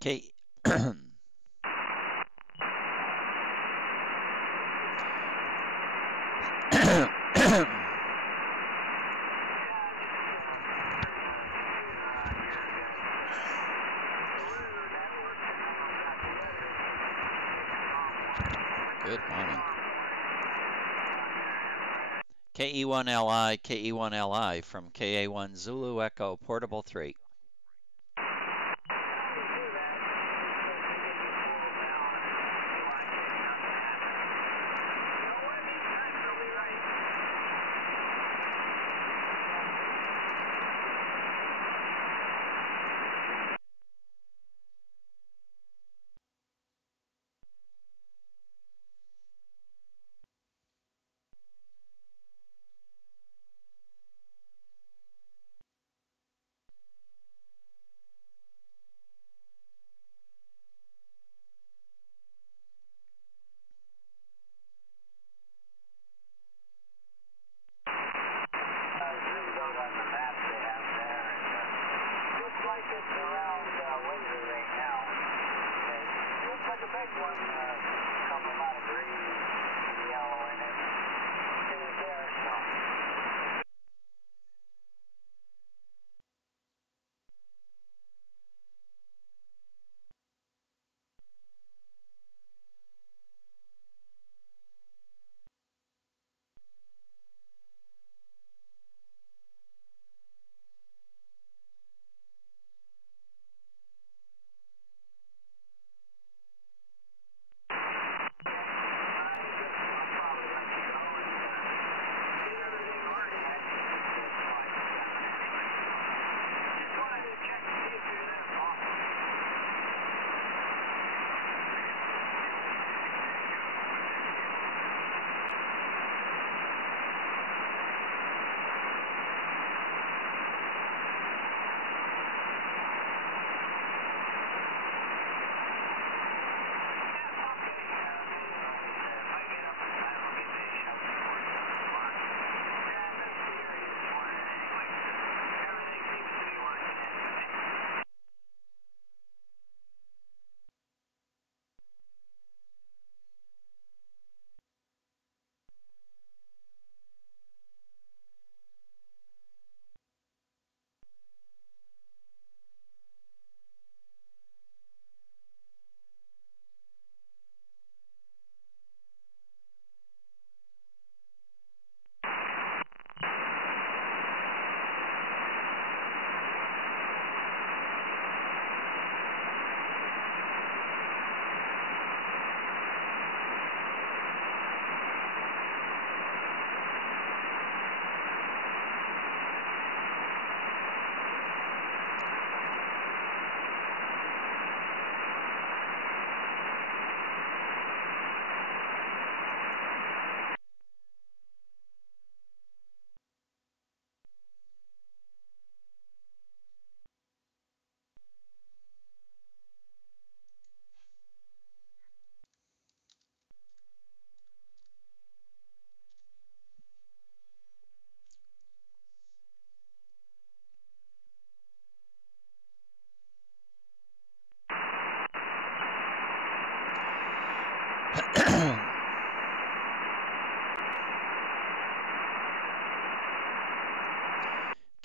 K. Good morning. KE1LI, KE1LI from KA1 Zulu Echo Portable 3.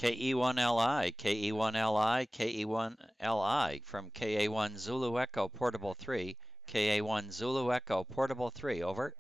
KE1LI, KE1LI, KE1LI from KA1 Zulu Echo Portable 3, KA1 Zulu Echo Portable 3, over.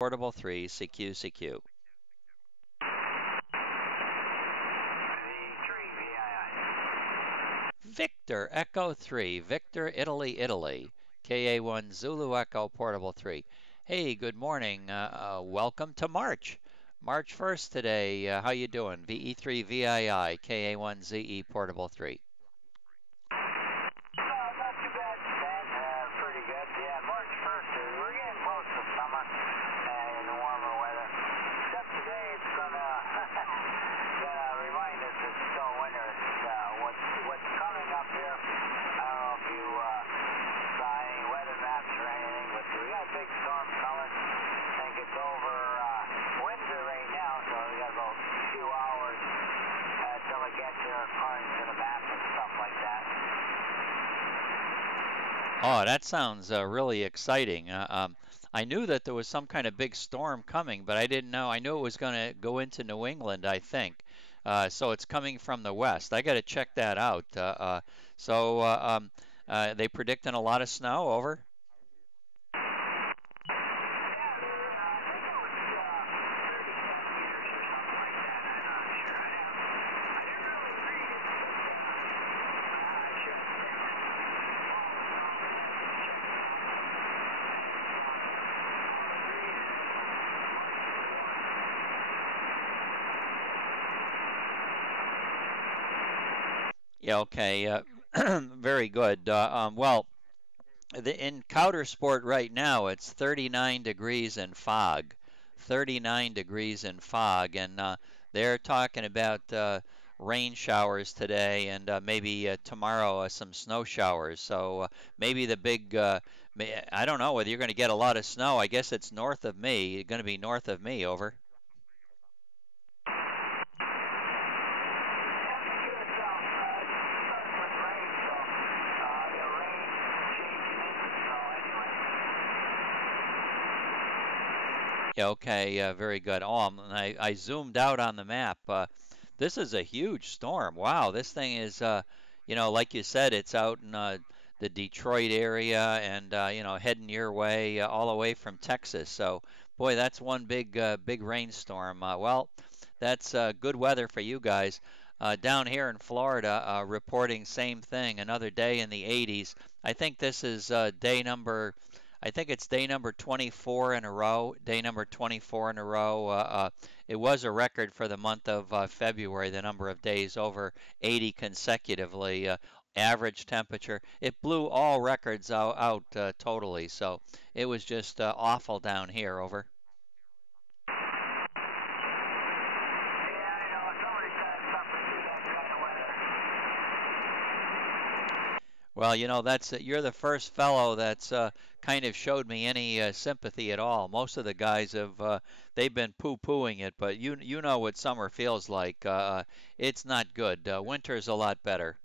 Portable 3, CQ, CQ. Victor Echo 3, Victor Italy, Italy, KA1 Zulu Echo Portable 3. Hey, good morning. Welcome to March. March 1st today. How you doing? VE3 VII, KA1ZE Portable 3. Not too bad, Stan. Pretty good. Yeah, March 1st, we're getting close to summer in the warmer weather. Except today it's gonna remind us it's still winter. It's what's coming up here. I don't know if you saw any weather maps or anything, but we got a big storm coming. I think it's over Windsor right now, so we got about a few hours till it gets here according to the map and stuff like that. Oh, that sounds really exciting. I knew that there was some kind of big storm coming, but I didn't know. I knew it was going to go into New England, I think. So it's coming from the west. I got to check that out. They predicting a lot of snow over? Yeah, okay. Very good. In Couder Sport right now, it's 39 degrees and fog. 39 degrees and fog, and they're talking about rain showers today and maybe tomorrow some snow showers. So maybe I don't know whether you're going to get a lot of snow. I guess it's north of me. Going to be north of me, over. Yeah, okay, very good. I zoomed out on the map. This is a huge storm. Wow, this thing is, like you said, it's out in the Detroit area and, heading your way all the way from Texas. So, boy, that's one big rainstorm. That's good weather for you guys. Down here in Florida, reporting same thing, another day in the 80s. I think this is I think it's day number 24 in a row. Day number 24 in a row. It was a record for the month of February, the number of days over 80 consecutively. Average temperature. It blew all records out totally. So it was just awful down here, over. Well, that's you're the first fellow that's kind of showed me any sympathy at all. Most of the guys have they've been poo-pooing it, but you know what summer feels like. It's not good. Winter's a lot better.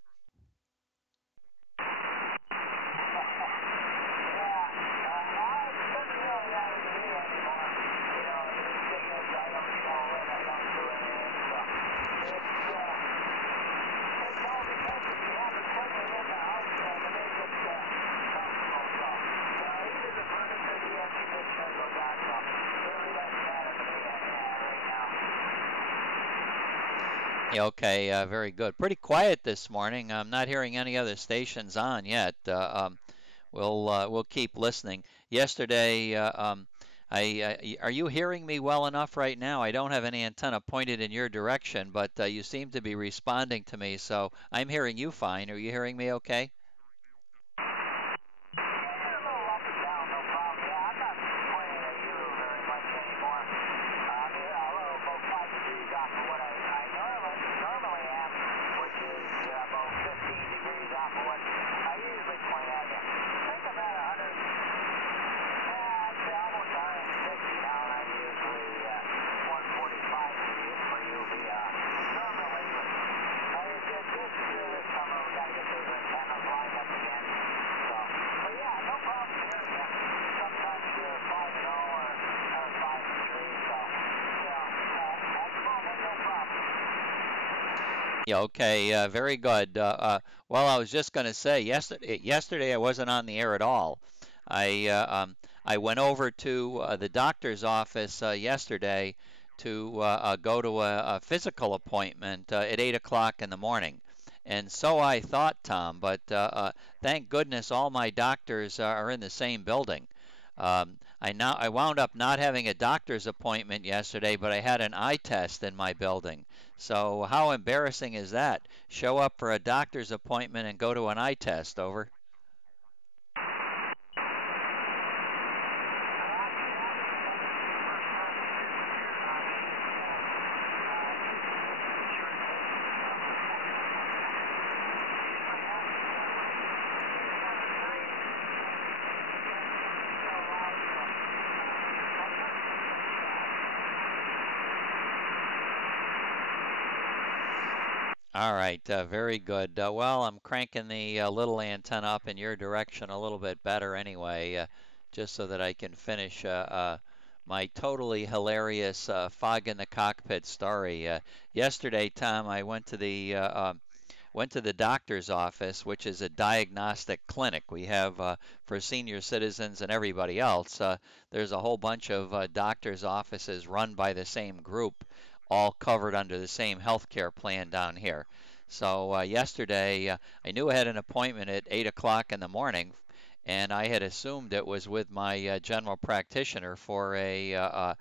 Yeah, okay, very good. Pretty quiet this morning. I'm not hearing any other stations on yet. We'll keep listening. Yesterday, are you hearing me well enough right now? I don't have any antenna pointed in your direction, but you seem to be responding to me, so I'm hearing you fine. Are you hearing me okay? Yeah, okay, very good. Well, I was just going to say yesterday I wasn't on the air at all. I I went over to the doctor's office yesterday to go to a physical appointment at 8 o'clock in the morning. And so I thought, Tom, but thank goodness all my doctors are in the same building. I wound up not having a doctor's appointment yesterday, but I had an eye test in my building. So how embarrassing is that? Show up for a doctor's appointment and go to an eye test. Over. All right, very good. Well, I'm cranking the little antenna up in your direction a little bit better anyway, just so that I can finish my totally hilarious fog in the cockpit story. Yesterday, Tom, I went to the doctor's office, which is a diagnostic clinic we have for senior citizens and everybody else. There's a whole bunch of doctor's offices run by the same group, all covered under the same health care plan down here. So yesterday, I knew I had an appointment at 8 o'clock in the morning, and I had assumed it was with my general practitioner for a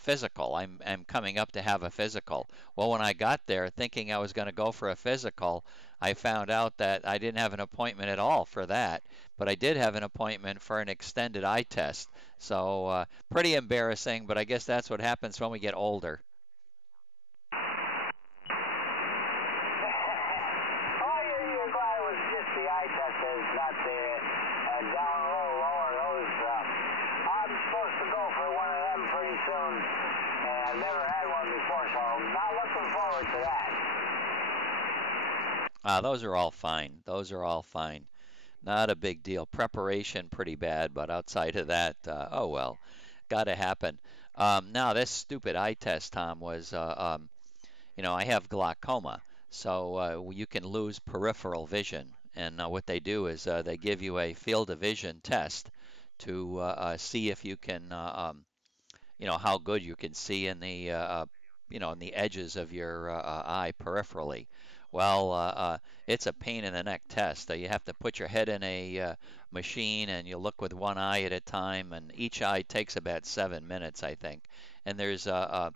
physical. I'm coming up to have a physical. Well, when I got there thinking I was going to go for a physical, I found out that I didn't have an appointment at all for that, but I did have an appointment for an extended eye test. So pretty embarrassing, but I guess that's what happens when we get older. Oh, you're glad it was just the eye test, it's not the down a little lower. Those, I'm supposed to go for one of them pretty soon, and I've never had one before, so I'm not looking forward to that. Those are all fine. Those are all fine. Not a big deal. Preparation pretty bad, but outside of that, oh well, got to happen. Now this stupid eye test, Tom, was I have glaucoma, so you can lose peripheral vision. And what they do is they give you a field of vision test to see if you can how good you can see in the in the edges of your eye peripherally. Well, it's a pain in the neck test. You have to put your head in a machine and you look with one eye at a time, and each eye takes about 7 minutes, I think. And there's a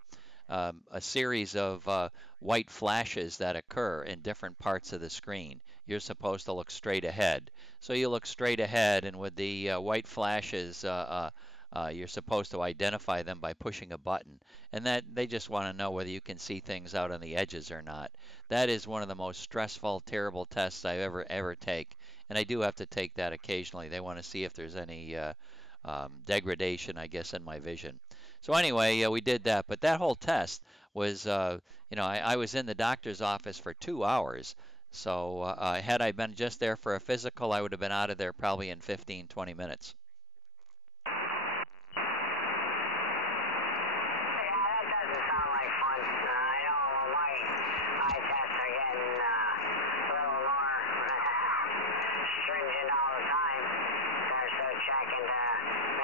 series of white flashes that occur in different parts of the screen. You're supposed to look straight ahead. So you look straight ahead, and with the white flashes, you're supposed to identify them by pushing a button. And that they just want to know whether you can see things out on the edges or not. That is one of the most stressful, terrible tests I ever take. And I do have to take that occasionally. They want to see if there's any degradation, I guess, in my vision. So anyway, we did that. But that whole test was, I was in the doctor's office for 2 hours. So had I been just there for a physical, I would have been out of there probably in 15, 20 minutes. Yeah, that doesn't sound like fun. I know my eye tests are getting a little more stringent all the time. They're so checking to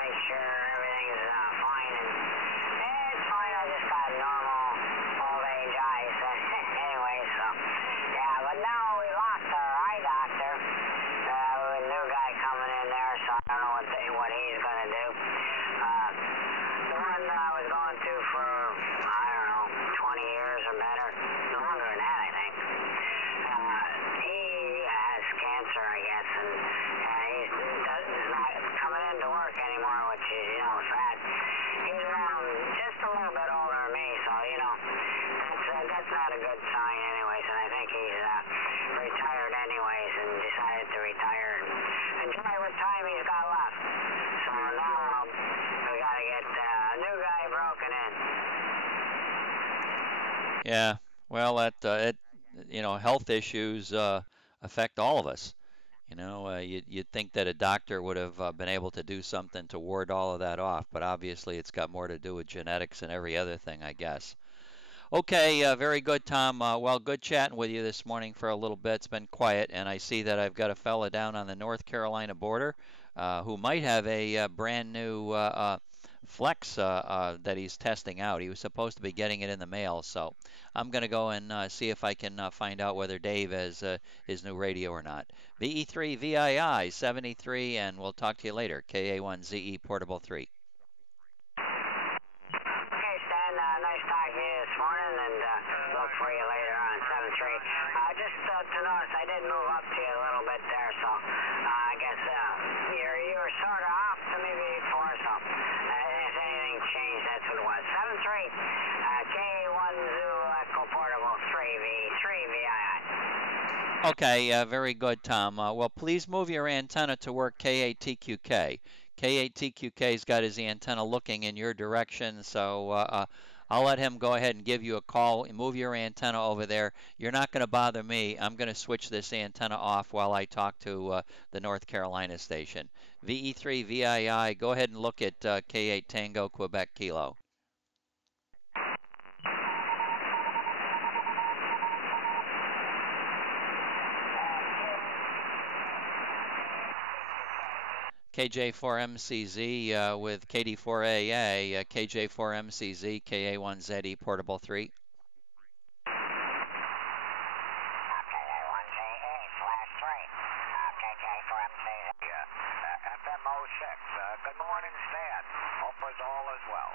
make sure everything's fine. And it's fine. I just got normal old age eyes. Anyway, so yeah. But now we lost our eye doctor. A new guy coming in there, so I don't know what he's gonna do. The one that I was going to for, I don't know, 20 years or better, longer than that, I think. He has cancer, I guess, and he's not coming into work anymore, which is, sad. He's around just a little bit older than me, so, that's not a good sign anyways, and I think he's retired anyways and decided to retire and enjoy what time he's got left. So now we got to get a new guy broken in. Yeah, well, health issues affect all of us. You'd think that a doctor would have been able to do something to ward all of that off, but obviously it's got more to do with genetics and every other thing, I guess. Okay, very good, Tom. Well, good chatting with you this morning for a little bit. It's been quiet, and I see that I've got a fella down on the North Carolina border who might have a brand new Flex that he's testing out. He was supposed to be getting it in the mail, so I'm going to go and see if I can find out whether Dave has his new radio or not. VE3 VII 73, and we'll talk to you later. KA1ZE Portable 3. Okay, Stan, nice talking to you this morning, and look for you later on 7-3. Just to notice, I did move up to you a little bit there, so I guess you were sort of off to me before, so if anything changed, that's what it was. 7-3, K1 Zoo Echo Portable 3V3 VII. Okay, very good, Tom. Well, please move your antenna to work K8TQK. K8TQK's got his antenna looking in your direction, so I'll let him go ahead and give you a call. Move your antenna over there. You're not going to bother me. I'm going to switch this antenna off while I talk to the North Carolina station. VE3 VII, go ahead and look at K8 Tango Quebec Kilo. KJ4MCZ with KD4AA, KJ4MCZ, KA1ZE Portable 3. Good morning, Stan. Hope all is well.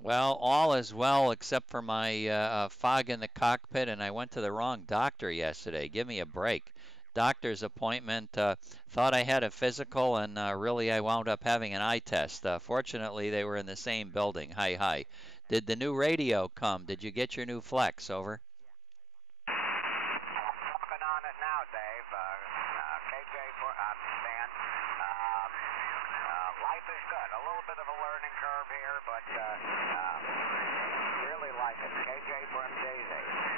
Well, all is well except for my fog in the cockpit, and I went to the wrong doctor yesterday. Give me a break. Doctor's appointment, thought I had a physical, and really I wound up having an eye test. Fortunately, they were in the same building. Hi, hi. Did the new radio come? Did you get your new Flex? Over. Working on it now, Dave. KJ for Stan. Life is good. A little bit of a learning curve here, but really like it. KJ for MJZ.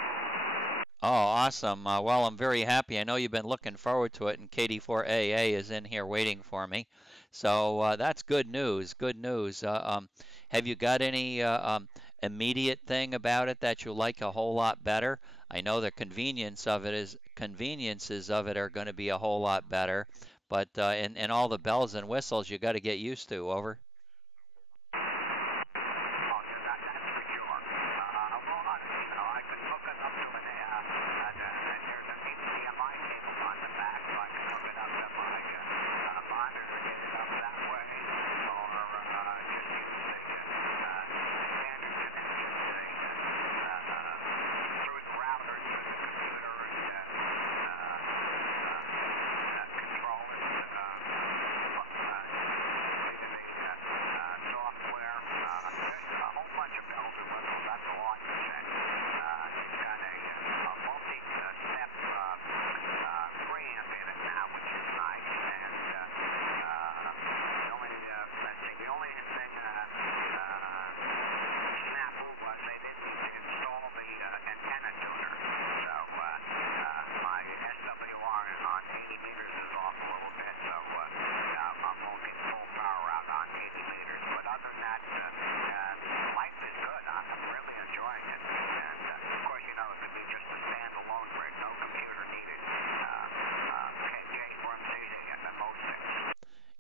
Oh, awesome. Well, I'm very happy. I know you've been looking forward to it, and KD4AA is in here waiting for me. So that's good news. Good news. Have you got any immediate thing about it that you like a whole lot better? I know the conveniences of it are going to be a whole lot better, but and all the bells and whistles you got to get used to. Over.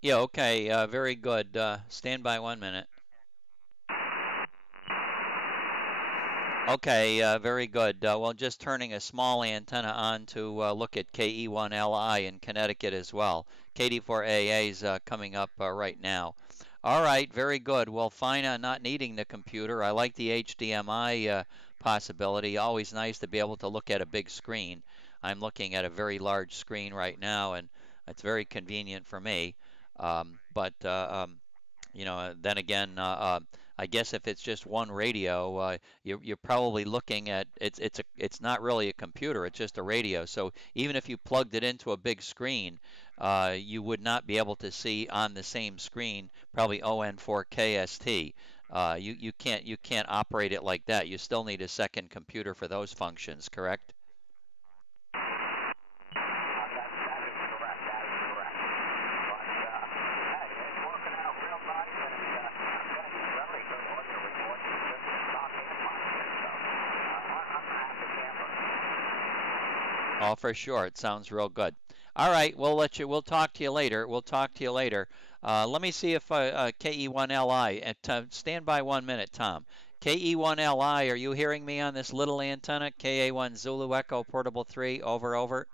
Yeah, okay, very good. Stand by 1 minute. Okay, very good. Well, just turning a small antenna on to look at KE1LI in Connecticut as well. KD4AA is coming up right now. All right, very good. Well, fine on not needing the computer. I like the HDMI possibility. Always nice to be able to look at a big screen. I'm looking at a very large screen right now, and it's very convenient for me. You know, then again, I guess if it's just one radio, you're probably looking at it's not really a computer, it's just a radio. So even if you plugged it into a big screen, you would not be able to see on the same screen probably ON4KST. You can't operate it like that. You still need a second computer for those functions, correct? Oh, for sure. It sounds real good. All right, we'll talk to you later. We'll talk to you later. Let me see if KE1LI, stand by 1 minute, Tom. KE1LI, are you hearing me on this little antenna? KA1 Zulu Echo Portable 3, over, over.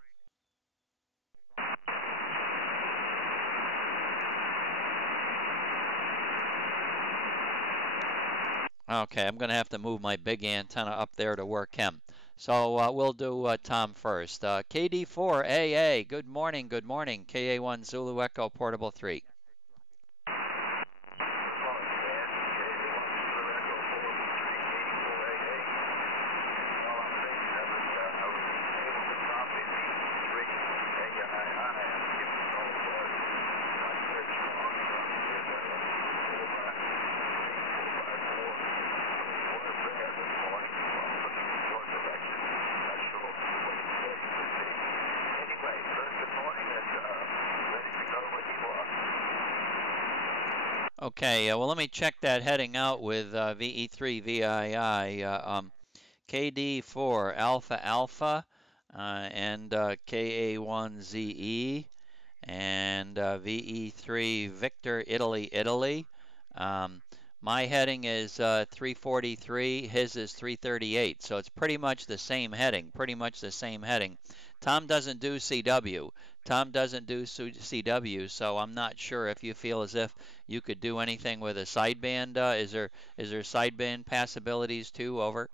Okay, I'm going to have to move my big antenna up there to work him. So we'll do Tom first. KD4AA, good morning, good morning. KA1 Zulu Echo Portable 3. Okay, well, let me check that heading out with VE3 VII, KD4 Alpha Alpha, and KA1ZE, and VE3 Victor Italy Italy. Um, my heading is 343, his is 338, so it's pretty much the same heading, pretty much the same heading. Tom doesn't do CW. Tom doesn't do CW, so I'm not sure if you feel as if you could do anything with a sideband. Is there sideband possibilities too? Over.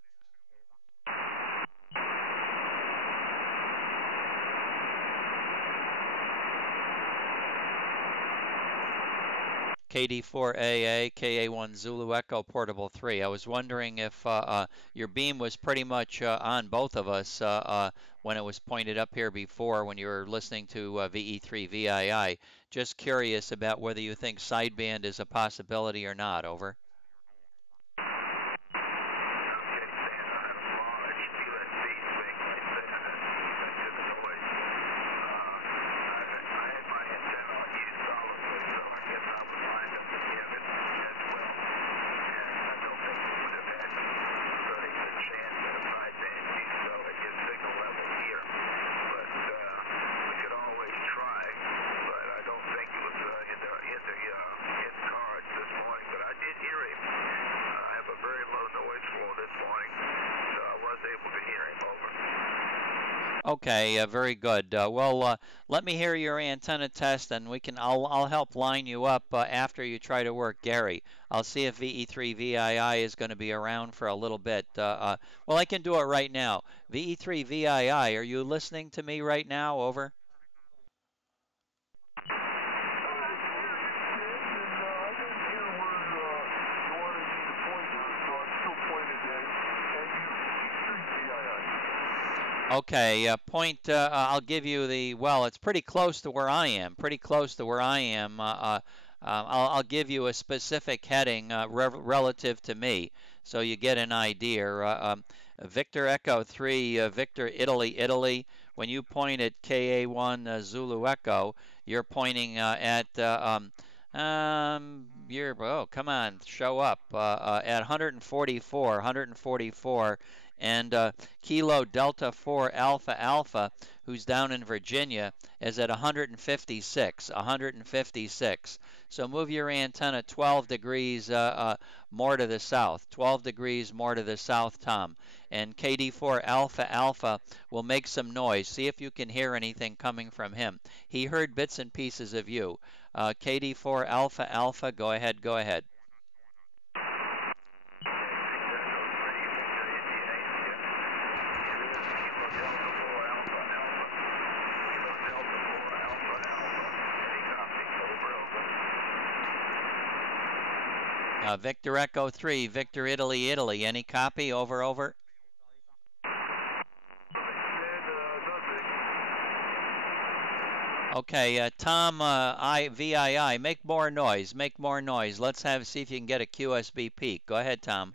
KD4AA, KA1 Zulu Echo Portable 3. I was wondering if your beam was pretty much on both of us when it was pointed up here before when you were listening to VE3 VII. Just curious about whether you think sideband is a possibility or not. Over. Okay, very good. Well, let me hear your antenna test, and I'll help line you up after you try to work Gary. I'll see if VE3 VII is going to be around for a little bit. Well, I can do it right now. VE3 VII, are you listening to me right now? Over. Okay, I'll give you well, it's pretty close to where I am, pretty close to where I am. I'll give you a specific heading relative to me, so you get an idea. Victor Echo 3, Victor Italy Italy. When you point at KA1 Zulu Echo, you're pointing oh, come on, show up at 144, and Kilo Delta 4 Alpha Alpha, who's down in Virginia, is at 156. So move your antenna 12 degrees more to the south, 12 degrees more to the south, Tom. And KD4 Alpha Alpha will make some noise. See if you can hear anything coming from him. He heard bits and pieces of you. KD4 Alpha Alpha, go ahead, go ahead. Victor Echo 3, Victor Italy Italy, any copy? Over, over. Okay, Tom, VII, make more noise, make more noise. Let's see if you can get a QSB peak. Go ahead, Tom.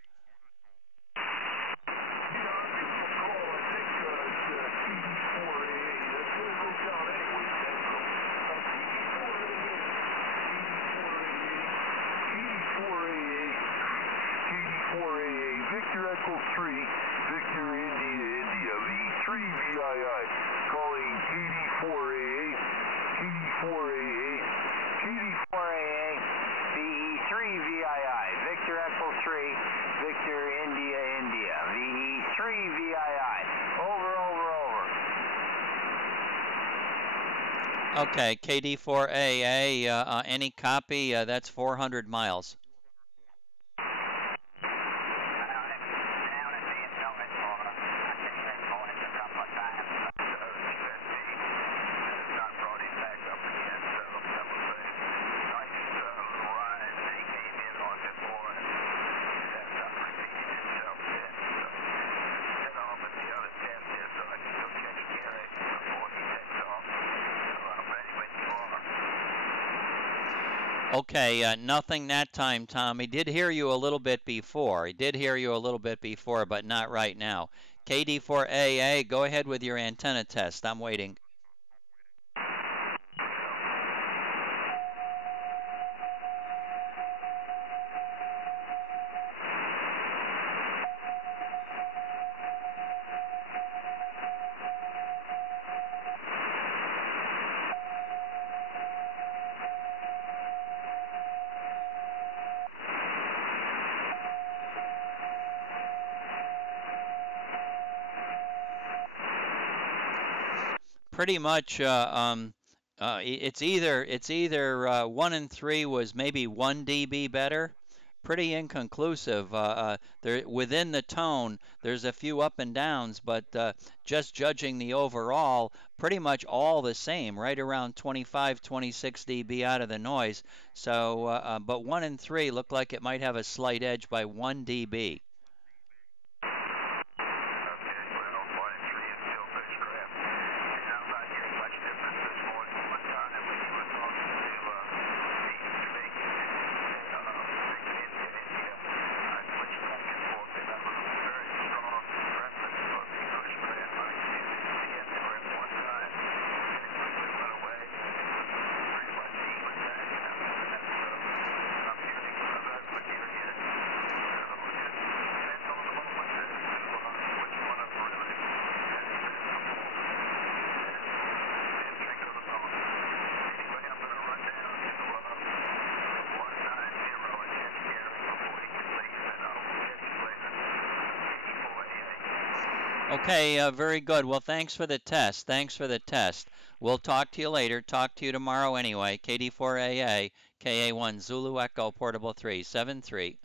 Victor Echo 3, Victor India India, V3 VII, calling KD4AA. Okay, KD4AA, any copy? That's 400 miles. Okay, nothing that time, Tom. He did hear you a little bit before. He did hear you a little bit before, but not right now. KD4AA, go ahead with your antenna test. I'm waiting. Pretty much, it's either 1 and 3 was maybe 1 dB better. Pretty inconclusive. There within the tone, there's a few up and downs, but just judging the overall, pretty much all the same, right around 25, 26 dB out of the noise. So, but 1 and 3 look like it might have a slight edge by 1 dB. Okay, very good. Well, thanks for the test. Thanks for the test. We'll talk to you later. Talk to you tomorrow anyway. KD4AA, KA1 Zulu Echo Portable 373.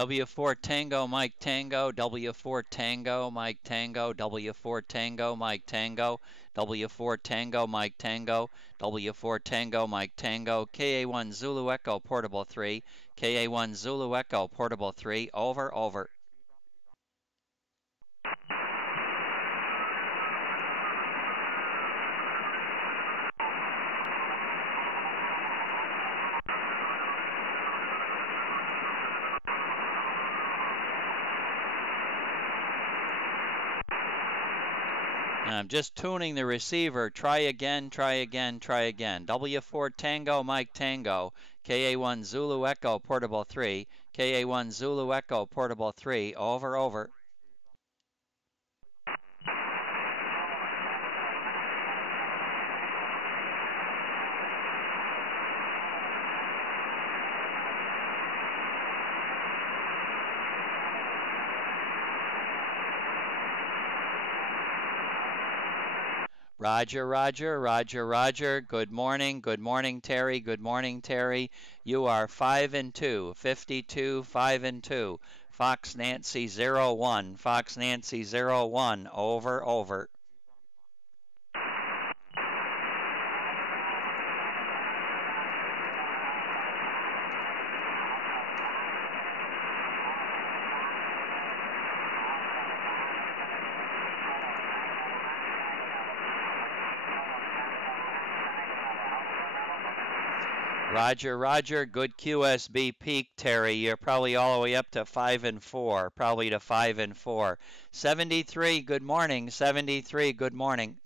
W4 Tango, Mike Tango, W4 Tango, Mike Tango, W4 Tango, Mike Tango, W4 Tango, Mike Tango, W4 Tango, Mike Tango, KA1 Zulu Echo, Portable 3, KA1 Zulu Echo, Portable 3, over, over. And I'm just tuning the receiver. Try again, try again, try again. W4 Tango, Mike Tango, KA1 Zulu Echo, Portable 3, KA1 Zulu Echo, Portable 3, over, over. Roger, Roger, Roger, Roger. Good morning, Terry. Good morning, Terry. You are 5 and 2, 52, 5 and 2. Fox Nancy 01, Fox Nancy 01, over, over. Roger, Roger. Good QSB peak, Terry. You're probably all the way up to 5 and 4, probably to 5 and 4. 73, good morning. 73, good morning.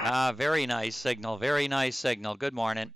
Ah, very nice signal. Very nice signal. Good morning.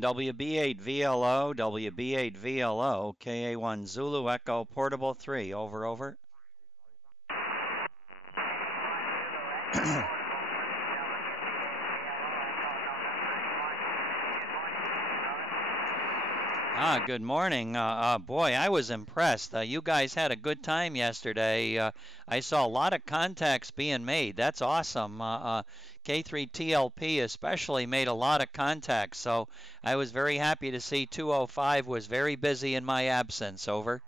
WB8VLO, WB8VLO, KA1 Zulu Echo Portable 3, over. Good morning. Boy, I was impressed. You guys had a good time yesterday. I saw a lot of contacts being made. That's awesome. K3TLP especially made a lot of contacts, so I was very happy to see 205 was very busy in my absence. Over.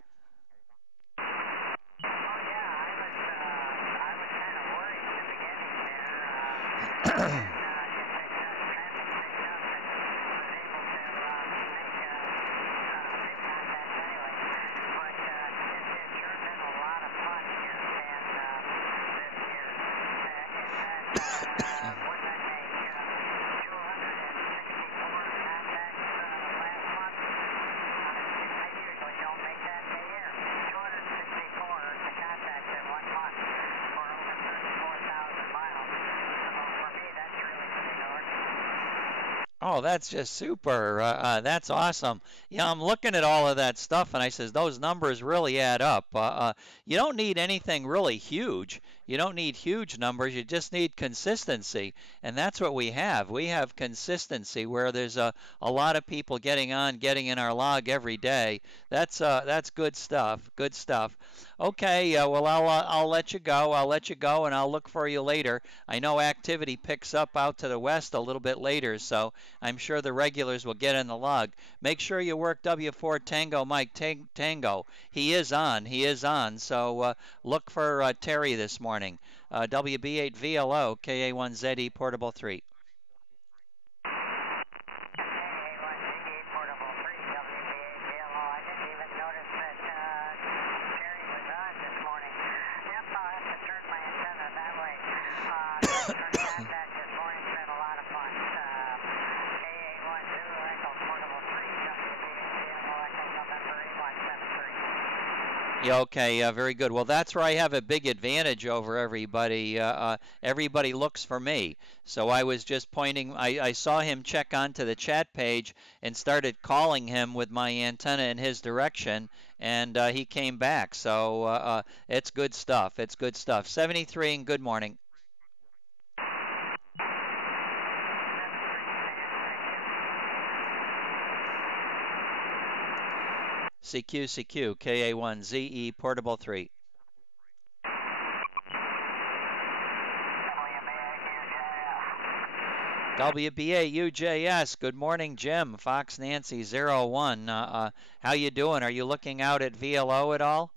Oh, that's just super. That's awesome. Yeah, I'm looking at all of that stuff and I says those numbers really add up. You don't need anything really huge. You don't need huge numbers. You just need consistency. And that's what we have. We have consistency where there's a lot of people getting on, getting in our log every day. That's good stuff. Good stuff. Okay, well I'll let you go. I'll let you go and I'll look for you later. I know activity picks up out to the west a little bit later, so I'm sure the regulars will get in the log. Make sure you work W4 Tango Mike Tango. He is on. He is on. So look for Terry this morning. WB8VLO KA1ZE Portable 3. Yeah, okay, very good. Well, that's where I have a big advantage over everybody. Everybody looks for me. So I was just pointing, I saw him check onto the chat page and started calling him with my antenna in his direction, and he came back. So it's good stuff. It's good stuff. 73 and good morning. CQ, KA1ZE Portable 3. WBA-UJS, good morning, Jim. Fox Nancy 01. How you doing? Are you looking out at VLO at all?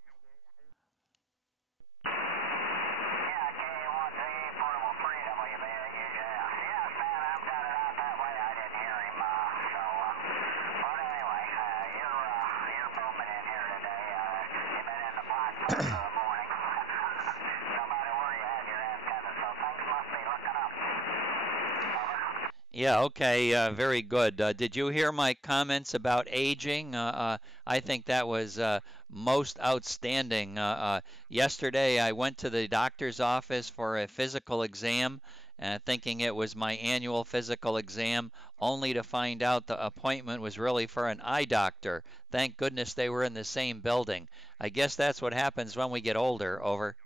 Yeah, okay, very good. Did you hear my comments about aging? I think that was most outstanding. Yesterday, I went to the doctor's office for a physical exam, thinking it was my annual physical exam, only to find out the appointment was really for an eye doctor. Thank goodness they were in the same building. I guess that's what happens when we get older. Over.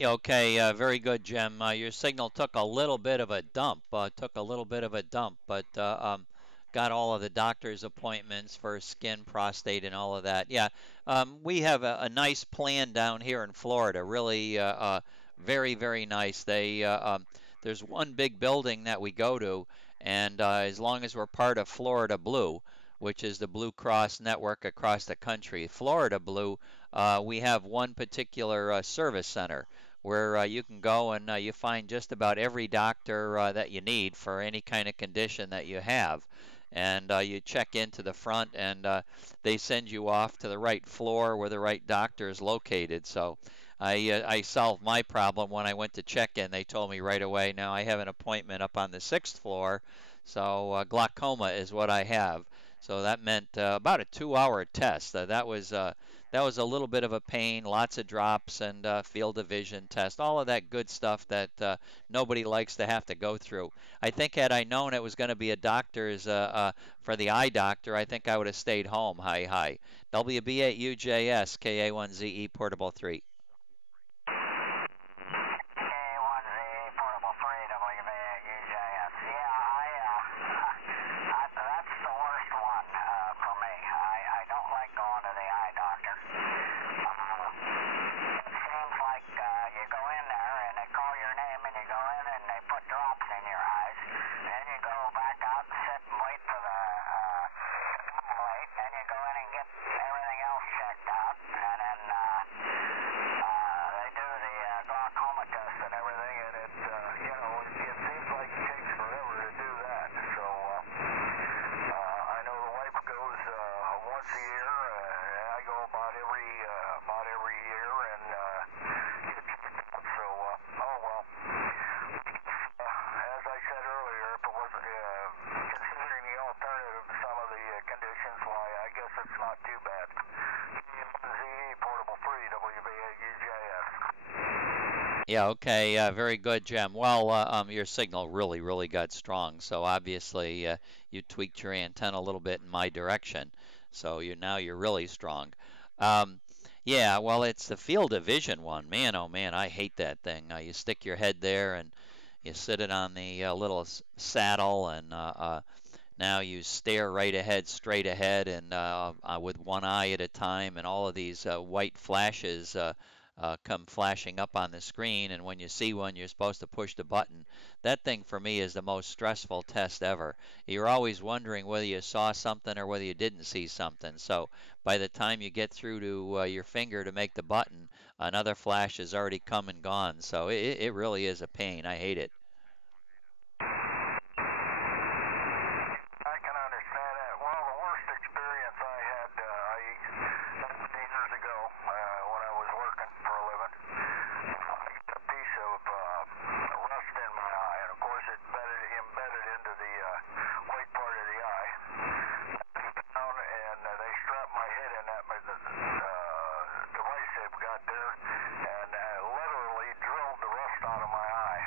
Yeah, okay, very good, Jim. Your signal took a little bit of a dump, but got all of the doctor's appointments for skin, prostate, and all of that. Yeah, we have a nice plan down here in Florida. Really, very, very nice. there's one big building that we go to, and as long as we're part of Florida Blue, which is the Blue Cross network across the country, Florida Blue, we have one particular service center where you can go and you find just about every doctor that you need for any kind of condition that you have. And you check into the front, and they send you off to the right floor where the right doctor is located. So I solved my problem when I went to check in. They told me right away, now I have an appointment up on the sixth floor, so glaucoma is what I have. So that meant about a 2-hour test. That was a little bit of a pain, lots of drops and field of vision test, all of that good stuff that nobody likes to have to go through. I think had I known it was going to be a doctor's for the eye doctor, I think I would have stayed home. Hi, hi. WB8UJS, KA1ZE Portable 3. K1Z portable 3 WBAUJS. Yeah, that's the worst one for me. I don't like going to the eye doctor. It seems like you go in there and they call your name and you go in and they put drops in your eyes. Then you go back out and sit and wait for the wait. Then you go in and get everything else checked out. And then they do the glaucoma test and everything. And it, it seems like it takes forever to do that. So I know the wife goes once a year. I go about every year, and so oh well. As I said earlier, if it wasn't considering the alternative to some of the conditions, why I guess it's not too bad. ZE portable 3 WBAUJS. Yeah, okay, very good, Jim. Well, your signal really, really got strong, so obviously you tweaked your antenna a little bit in my direction. So you're really strong. Um, yeah, well, it's the field of vision one. Man, oh man, I hate that thing. You stick your head there and you sit it on the little saddle, and now you stare right ahead, straight ahead, and with one eye at a time, and all of these white flashes come flashing up on the screen. And when you see one, you're supposed to push the button. That thing for me is the most stressful test ever. You're always wondering whether you saw something or whether you didn't see something. So by the time you get through to your finger to make the button, another flash has already come and gone. So it really is a pain. I hate it. I can understand that. Well, the worst experience I had, 17 years ago, when I was working for a living, I got a piece of rust in my eye, and of course it embedded into the white part of the eye. Down, and they strapped my head in that device they've got there, and literally drilled the rust out of my eye.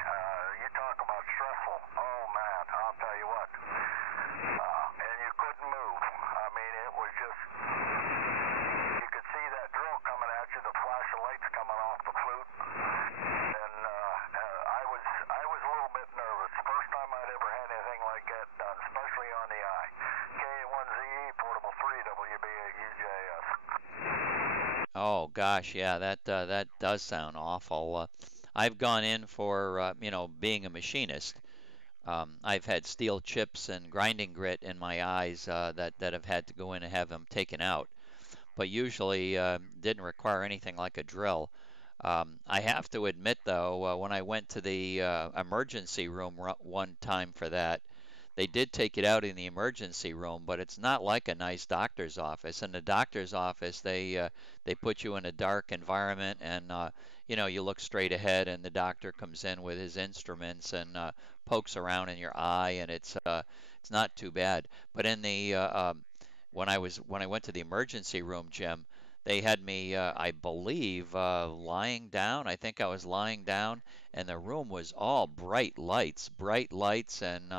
You talk about stressful. Oh man, I'll tell you what. And you couldn't move. I mean, it was just, you could see that drill coming at you, the flash of lights coming off the flute. And I was a little bit nervous. First time I'd ever had anything like that done, especially on the eye. K1ZE portable 3 WBAUJS. Oh gosh, yeah, that does sound awful. I've gone in for being a machinist. I've had steel chips and grinding grit in my eyes that have had to go in and have them taken out, but usually didn't require anything like a drill. I have to admit, though, when I went to the emergency room one time for that, they did take it out in the emergency room, but it's not like a nice doctor's office. In the doctor's office, they put you in a dark environment, and you look straight ahead, and the doctor comes in with his instruments and pokes around in your eye, and it's not too bad. But in the when I went to the emergency room, Jim, they had me, I believe, lying down. I think I was lying down, and the room was all bright lights, and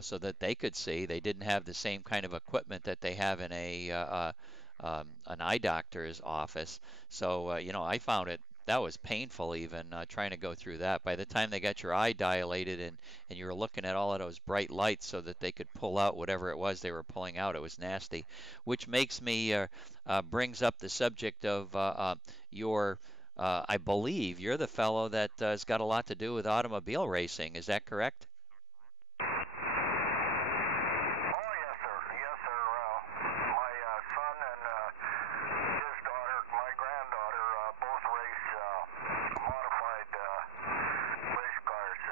so that they could see. They didn't have the same kind of equipment that they have in an eye doctor's office. So, I found that was painful even trying to go through that. By the time they got your eye dilated and you were looking at all of those bright lights so that they could pull out whatever it was they were pulling out, it was nasty. Which makes me brings up the subject of your I believe you're the fellow that has got a lot to do with automobile racing. Is that correct? Oh, yes, sir. Yes, sir. My son and his daughter, my granddaughter, both race modified race cars,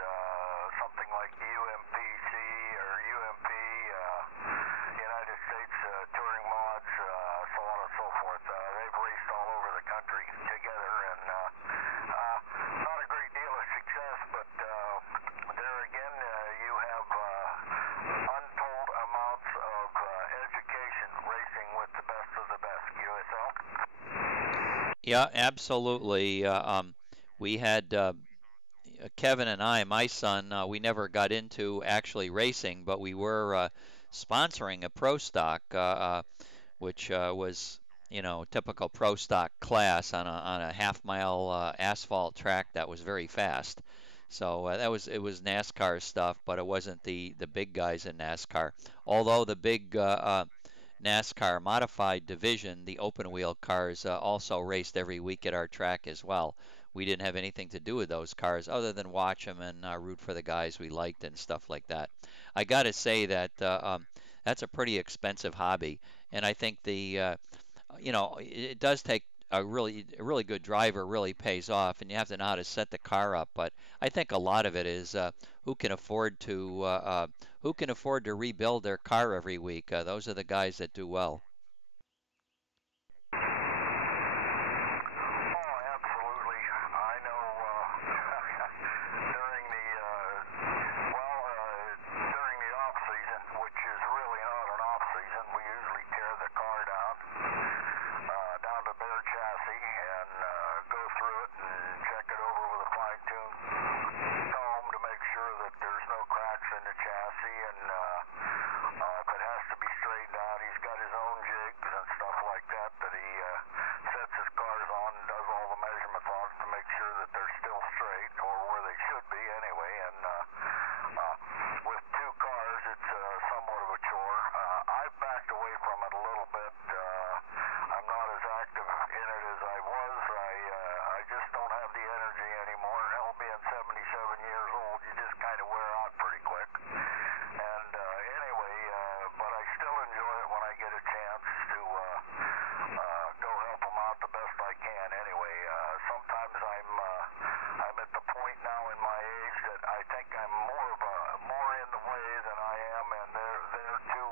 something like UMPC or UMP, United States Touring Mods, so on and so forth. They've raced all over the country together, and not a great deal of success, but there again, you have untold amounts of education racing with the best of the best. QSL? Yeah, absolutely. We had Kevin and I, my son, we never got into actually racing, but we were sponsoring a pro stock, which was, typical pro stock class on a half mile asphalt track that was very fast. So it was NASCAR stuff, but it wasn't the big guys in NASCAR. Although the big NASCAR modified division, the open wheel cars, also raced every week at our track as well. We didn't have anything to do with those cars other than watch them and root for the guys we liked and stuff like that. I got to say that that's a pretty expensive hobby, and I think it does take a really good driver really pays off, and you have to know how to set the car up. But I think a lot of it is who can afford to uh, uh, who can afford to rebuild their car every week. Those are the guys that do well. Oh, absolutely. I know during the during the off season, which is really not an off season, we usually tear the car down to bare chassis and go through it and check it over with a fine tune comb to make sure that there's no cracks in the chassis, and if it has to be straightened out, he's got his own jigs and stuff like that that he sets his cars on and does all the measurements on it to make sure that they're still straight, or where they should be anyway. And with two cars, it's somewhat of a chore. I've backed away from it a little bit. I'm not as active in it as I was. I just don't have the energy anymore. Hell, being 77 years old, you just kind of wear out pretty quick. And anyway, but I still enjoy it when I get a chance to go help them out the best I can. Anyway, sometimes I'm at the point now in my age that I think I'm more in the way than I am, and they're too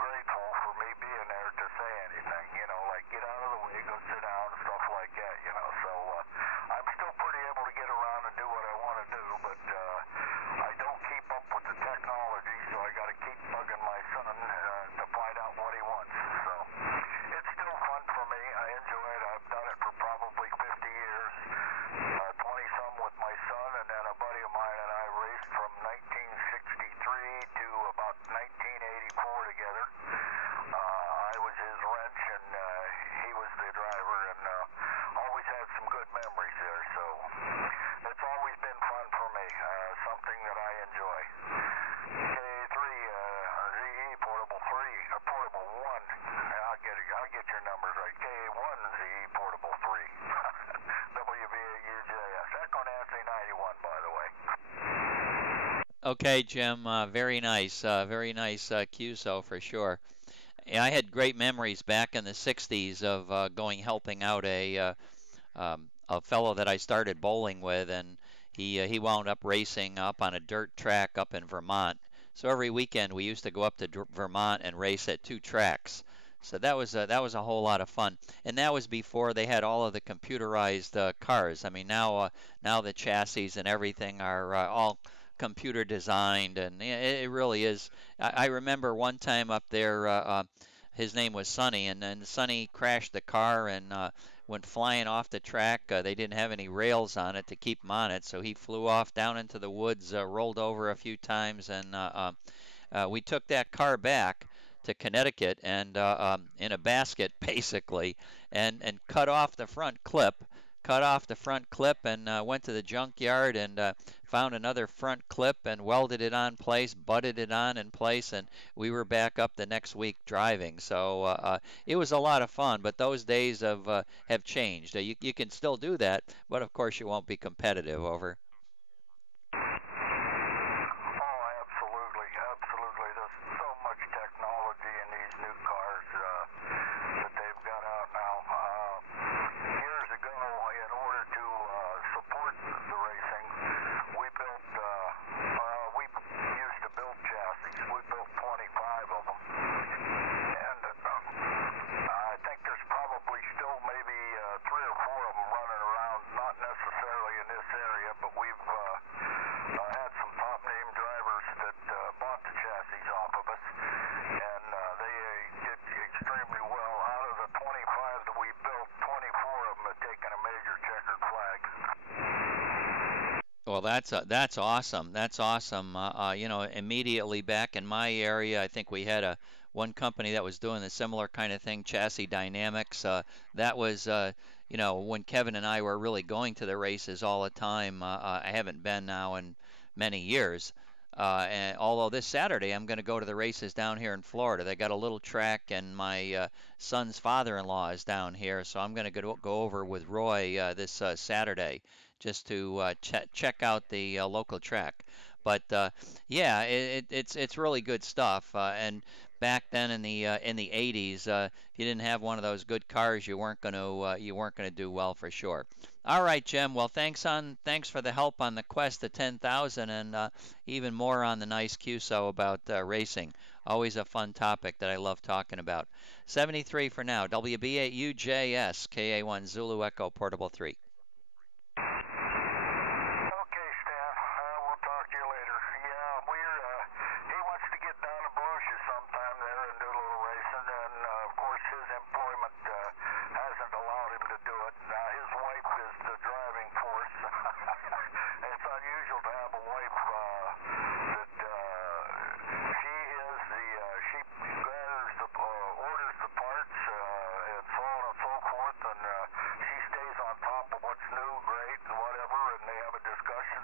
grateful for me being there to say anything. Like get out of the way, go sit down, and stuff like that. So I'm still pretty able to get around and do what I want to do, but I don't keep up with the technology, so I got to keep bugging my son to find out what he wants. So it's still fun for me. I enjoy it. I've done it for probably 50 years, 20 some with my son, and then a buddy of mine and I raced from 1963 to about 1984 together. I was his wrench, and he was the driver, and always had some good memories there. So it's always been fun for me, something that I enjoy. K3, ZE Portable 3, Portable 1. I'll get your numbers right. K1 ZE Portable 3. WBAUJS. Echo Nancy 91, by the way. Okay, Jim, very nice QSO for sure. Yeah, I had great memories back in the 60s of going helping out a fellow that I started bowling with, and he wound up racing up on a dirt track up in Vermont. So every weekend we used to go up to Vermont and race at two tracks. So that was a whole lot of fun, and that was before they had all of the computerized cars. I mean now the chassis and everything are all computer designed, and it really is. I remember one time up there. His name was Sonny, and then Sonny crashed the car and went flying off the track. They didn't have any rails on it to keep him on it, so he flew off down into the woods, rolled over a few times, and we took that car back to Connecticut and in a basket basically, and cut off the front clip. cut off the front clip and went to the junkyard and found another front clip and welded it on place, butted it on in place, and we were back up the next week driving. So it was a lot of fun, but those days have changed. You can still do that, but of course you won't be competitive over. Oh, absolutely, absolutely. There's so much technology in these new cars that they've got out now. Years ago, in order to support the racing, we used to build chassis. We built 25 of them, and I think there's probably still maybe 3 or 4 of them running around. Not necessarily in this area, but we've had some top name drivers that bought the chassis off of us, and they did extremely well. Out of the 25 that we built, 24 of them have taken a major checkered flag. Well, that's awesome. That's awesome. You know, immediately back in my area, I think we had a one company that was doing a similar kind of thing, Chassis Dynamics. That was, you know, when Kevin and I were really going to the races all the time. I haven't been now in many years. And although this Saturday I'm going to go to the races down here in Florida. They got a little track, and my son's father-in-law is down here, so I'm going to go over with Roy this Saturday just to check out the local track. But yeah, it's really good stuff. And back then in the 80s, if you didn't have one of those good cars, you weren't gonna do well for sure. All right, Jim. Well, thanks for the help on the quest to 10,000 and even more on the nice QSO about racing. Always a fun topic that I love talking about. 73 for now. WB8UJS KA1 Zulu Echo Portable 3. Okay, Stan. We'll talk to you later. Yeah, he wants to get down to Volusia sometime there and do a little racing, and of course his employment hasn't allowed him to do it. His wife is the driving force. It's unusual to have a wife that she gathers orders the parts and so on and so forth, and she stays on top of what's new, great, and whatever, and they have a discussion.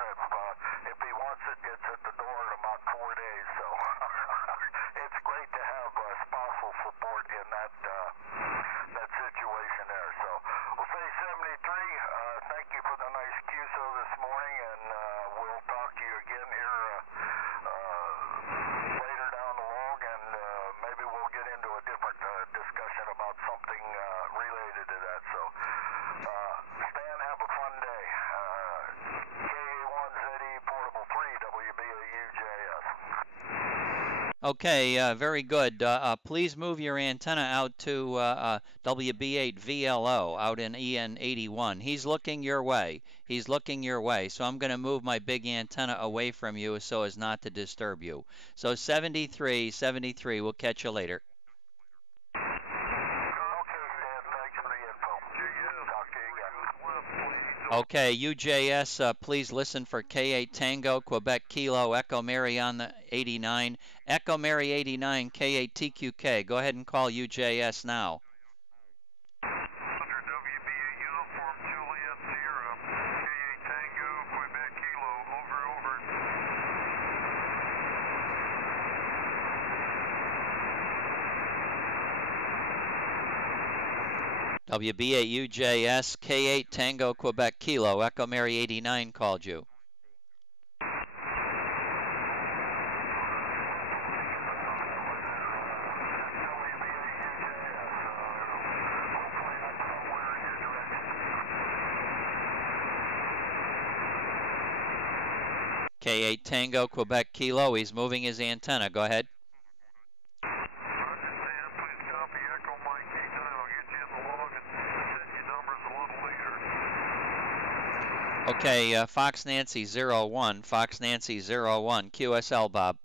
If he wants it, it's at the door in about 4 days. So it's great to have spousal support in that situation there. So we'll say 73. Thank you for the nice QSO this morning, and we'll talk to you again here later down the log, and maybe we'll get into a different discussion about something related to that. So Stan, have a fun day. KA1ZE Portable 3 WBAUJS. Okay, very good. Please move your antenna out to WB8VLO out in EN81. He's looking your way. He's looking your way. So I'm going to move my big antenna away from you so as not to disturb you. So 73, 73. We'll catch you later. Okay, Stan. Thanks for the info. Talk to you again. Okay, UJS, please listen for K8 Tango, Quebec Kilo, Echo Mary on the 89, Echo Mary 89, K8 TQK. Go ahead and call UJS now. Under WBA Uniform Juliet Sierra, K8 Tango, Quebec Kilo, over. WB8 UJS, K8 Tango, Quebec Kilo, Echo Mary 89 called you. K8 Tango, Quebec Kilo. He's moving his antenna. Go ahead. Okay, Fox Nancy 01, Fox Nancy 01, QSL Bob.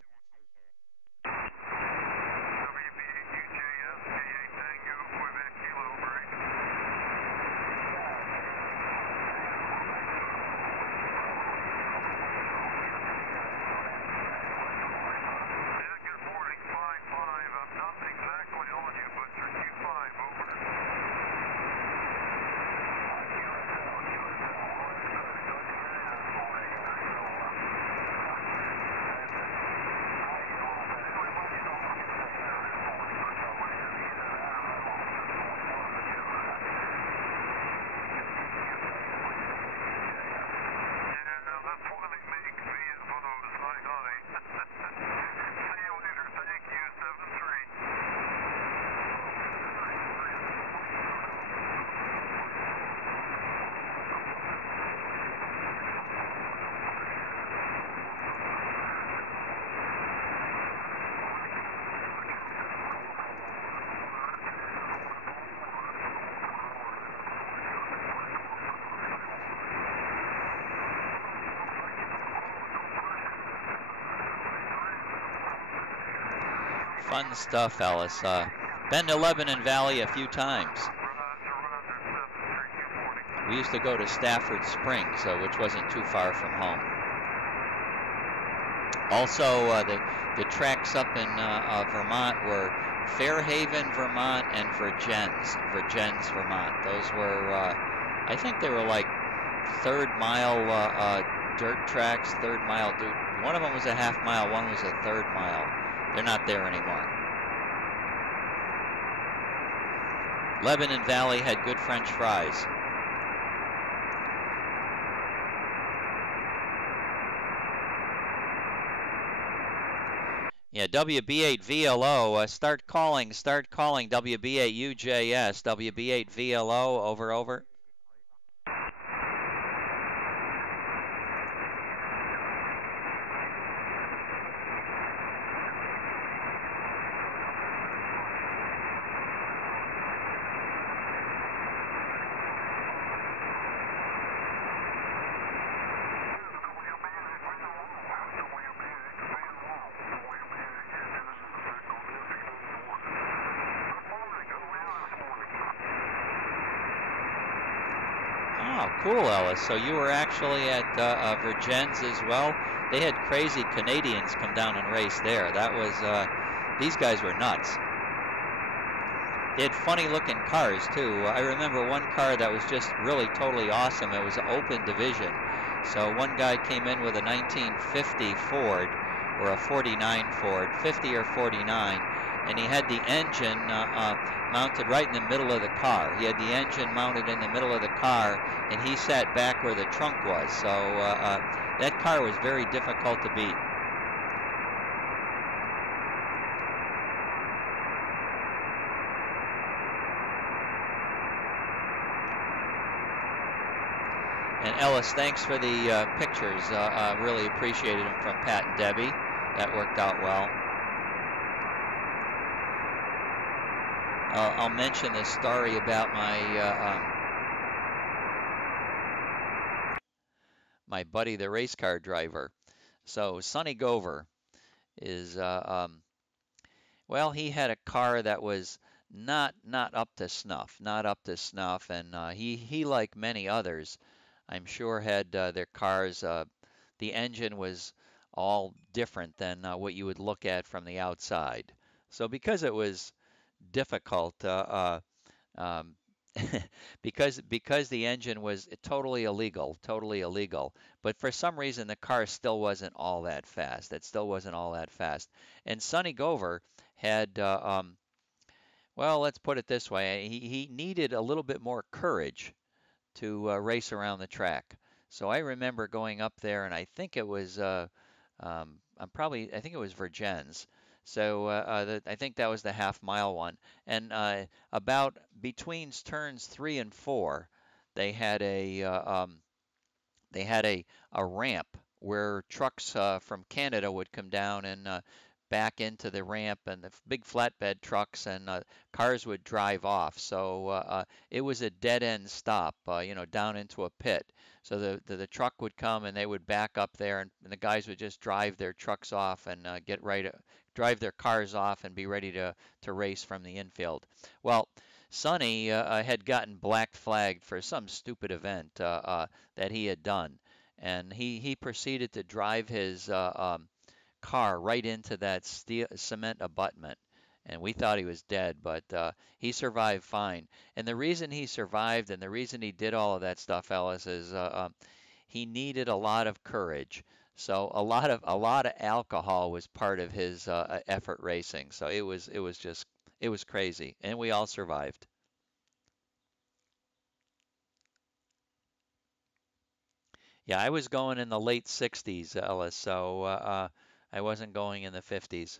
Fun stuff, Ellis. Been to Lebanon Valley a few times. We used to go to Stafford Springs, which wasn't too far from home. Also, the tracks up in Vermont were Fairhaven, Vermont, and Vergennes, Vermont. Those were, I think they were like third mile dirt tracks, third mile dirt. One of them was a half mile, one was a third mile. They're not there anymore. Lebanon Valley had good French fries. Yeah, WB8VLO, start calling WB8UJS, WB8VLO, over. Oh, cool, Ellis. So you were actually at Vergennes as well. They had crazy Canadians come down and race there. That was, these guys were nuts. They had funny looking cars too. I remember one car that was just really totally awesome. It was an open division. So one guy came in with a 1950 Ford or a 49 Ford, 50 or 49, and he had the engine mounted right in the middle of the car. He had the engine mounted in the middle of the car, and he sat back where the trunk was. So that car was very difficult to beat. And Ellis, thanks for the pictures. Really appreciated them from Pat and Debbie. That worked out well. I'll mention this story about my buddy, the race car driver. So Sonny Gover is, well, he had a car that was not up to snuff, and he like many others, I'm sure had their cars. The engine was all different than what you would look at from the outside. So because it was difficult, um, because the engine was totally illegal. But for some reason, the car still wasn't all that fast. It still wasn't all that fast. And Sonny Gover had, well, let's put it this way, he needed a little bit more courage to race around the track. So I remember going up there, and I think it was I think it was Vergennes. So I think that was the half mile one. And about between turns 3 and 4, they had a ramp where trucks from Canada would come down and back into the ramp, and the big flatbed trucks and cars would drive off. So it was a dead end stop, down into a pit. So the truck would come and they would back up there, and the guys would just drive their trucks off and drive their cars off and be ready to race from the infield. Well, Sonny had gotten black flagged for some stupid event that he had done, and he proceeded to drive his car right into that cement abutment. And we thought he was dead, but he survived fine. And the reason he survived and the reason he did all of that stuff, Ellis, is he needed a lot of courage. So a lot of alcohol was part of his effort racing. So it was crazy, and we all survived. Yeah, I was going in the late 60s, Ellis, so I wasn't going in the 50s.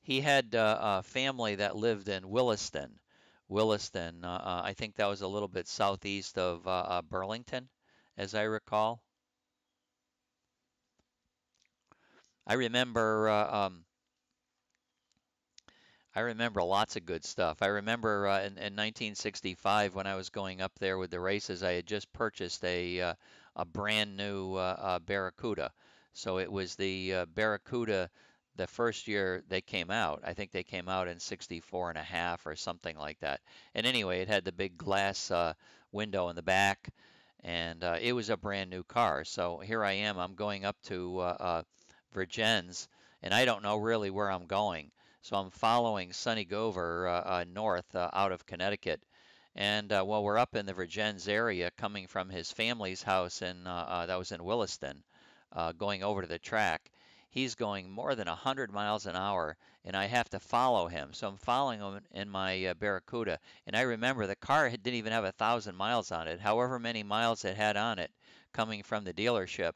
He had a family that lived in Williston. Williston, I think that was a little bit southeast of Burlington, as I recall. I remember I remember lots of good stuff. I remember in 1965 when I was going up there with the races, I had just purchased a brand new Barracuda. So it was the Barracuda the first year they came out. I think they came out in 64 and a half or something like that. And anyway, it had the big glass window in the back, and it was a brand new car. So here I am. I'm going up to Virgins, and I don't know really where I'm going. So I'm following Sonny Gover north out of Connecticut. And well, we're up in the Virgins area coming from his family's house that was in Williston, going over to the track. He's going more than 100 miles an hour, and I have to follow him. So I'm following him in my Barracuda. And I remember the car didn't even have 1,000 miles on it. However many miles it had on it coming from the dealership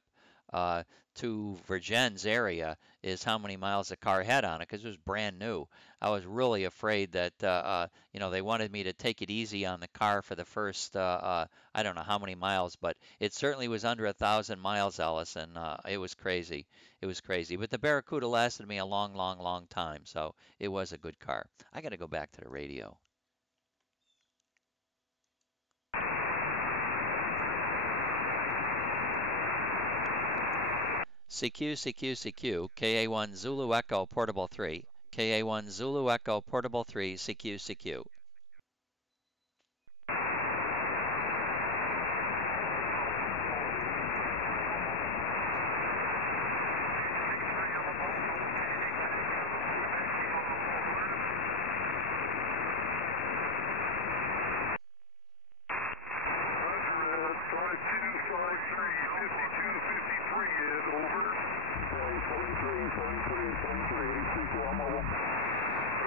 uh, to Virgins area is how many miles the car had on it because it was brand new. I was really afraid that they wanted me to take it easy on the car for the first I don't know how many miles, but it certainly was under 1,000 miles, Ellis, and it was crazy. It was crazy. But the Barracuda lasted me a long, long, long time, so it was a good car. I got to go back to the radio. CQ, CQ, CQ, KA1 Zulu Echo Portable 3, KA1 Zulu Echo Portable 3, CQ, CQ.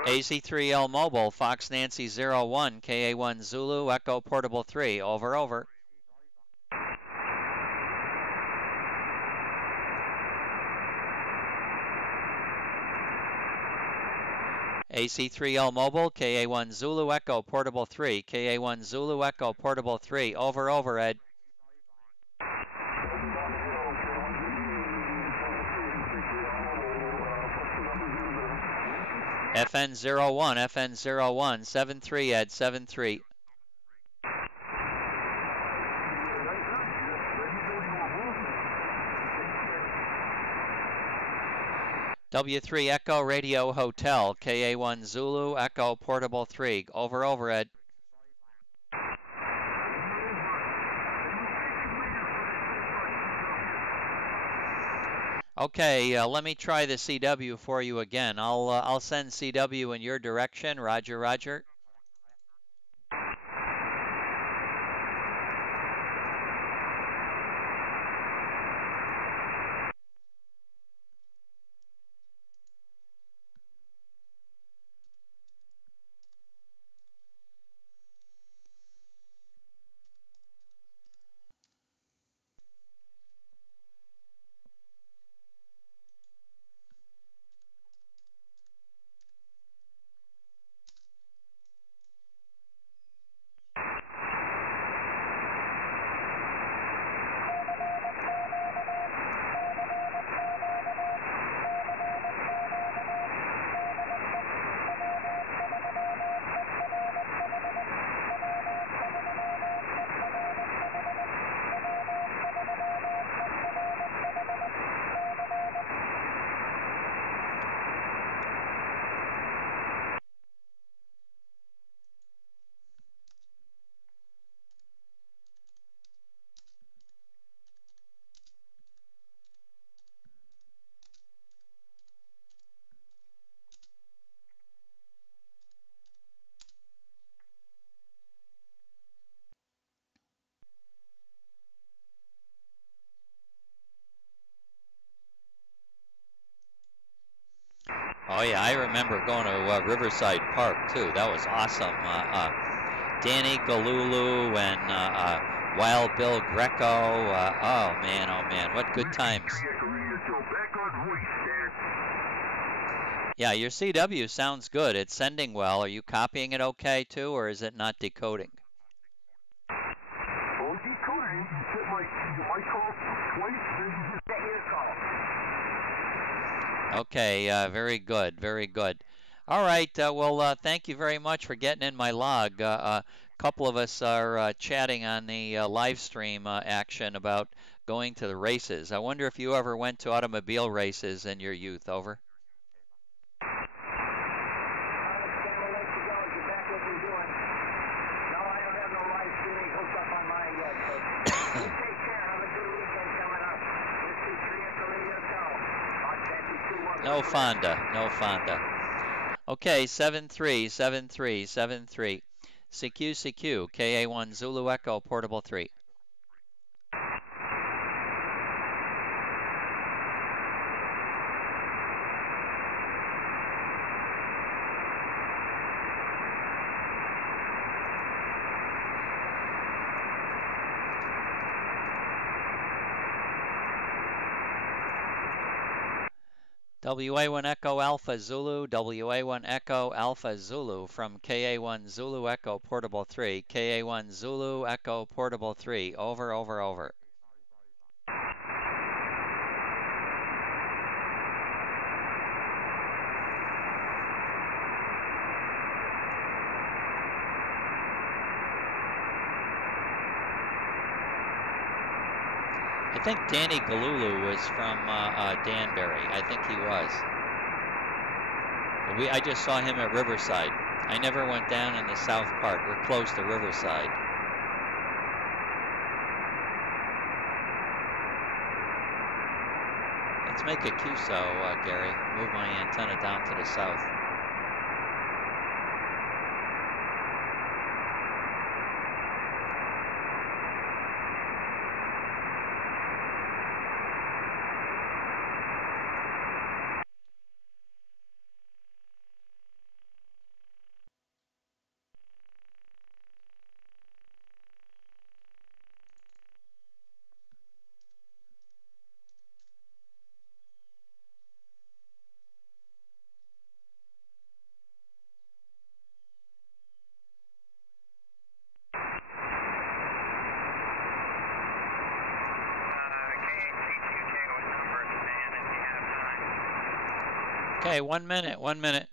AC3L Mobile, Fox Nancy 01, KA1 Zulu Echo Portable 3, over, over. AC3L Mobile, KA1 Zulu Echo Portable 3, KA1 Zulu Echo Portable 3, over, over, Ed. FN01, FN01, 73, Ed, 73. W3 Echo Radio Hotel, KA1 Zulu Echo Portable 3, over, over, Ed. Okay, let me try the CW for you again. I'll send CW in your direction. Roger, Roger. Oh yeah, I remember going to Riverside Park too. That was awesome. Danny Galulu and Wild Bill Greco. Oh man, what good times. Yeah, your CW sounds good. It's sending well. Are you copying it okay too, or is it not decoding? Okay, very good, very good. All right. Well, thank you very much for getting in my log. A couple of us are chatting on the live stream action about going to the races. I wonder if you ever went to automobile races in your youth. Over. No Fonda. No Fonda. Okay, 737373. CQ KA1 Zulu Echo Portable 3. WA1 Echo Alpha Zulu, WA1 Echo Alpha Zulu from KA1 Zulu Echo Portable 3, KA1 Zulu Echo Portable 3, over, over, over. I think Danny Galulu was from Danbury. I think he was. But I just saw him at Riverside. I never went down in the south part. We're close to Riverside. Let's make a QSO, Gary. Move my antenna down to the south. Okay, 1 minute, 1 minute.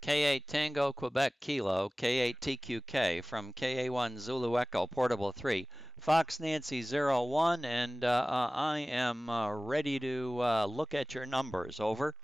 K8 Tango Quebec Kilo, K8 TQK from KA1 Zulu Echo Portable 3, Fox Nancy 01, and I am ready to look at your numbers. Over.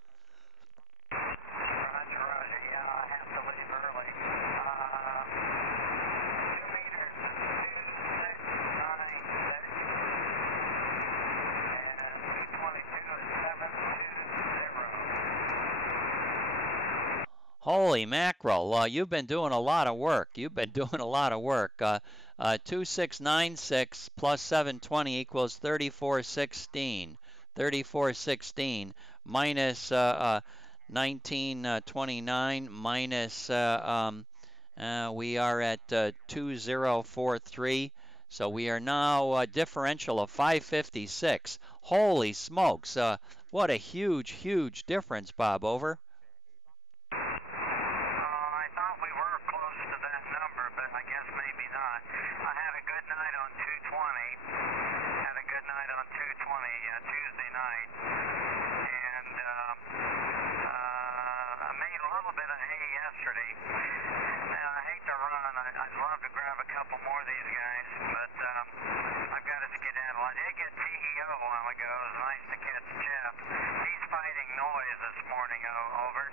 Holy mackerel! You've been doing a lot of work. You've been doing a lot of work. 2696 plus 720 equals 3416. 3416 minus 1929 minus we are at 2043. So we are now a differential of 556. Holy smokes! What a huge, huge difference, Bob. Over. I thought we were close to that number, but I guess maybe not. I had a good night on 220. Had a good night on 220 Tuesday night, and I made a little bit of hay yesterday. Now, I hate to run. I'd love to grab a couple more of these guys, but I've got to skedaddle. I did get TEO a while ago. It was nice to catch Jeff. He's fighting noise this morning. Over.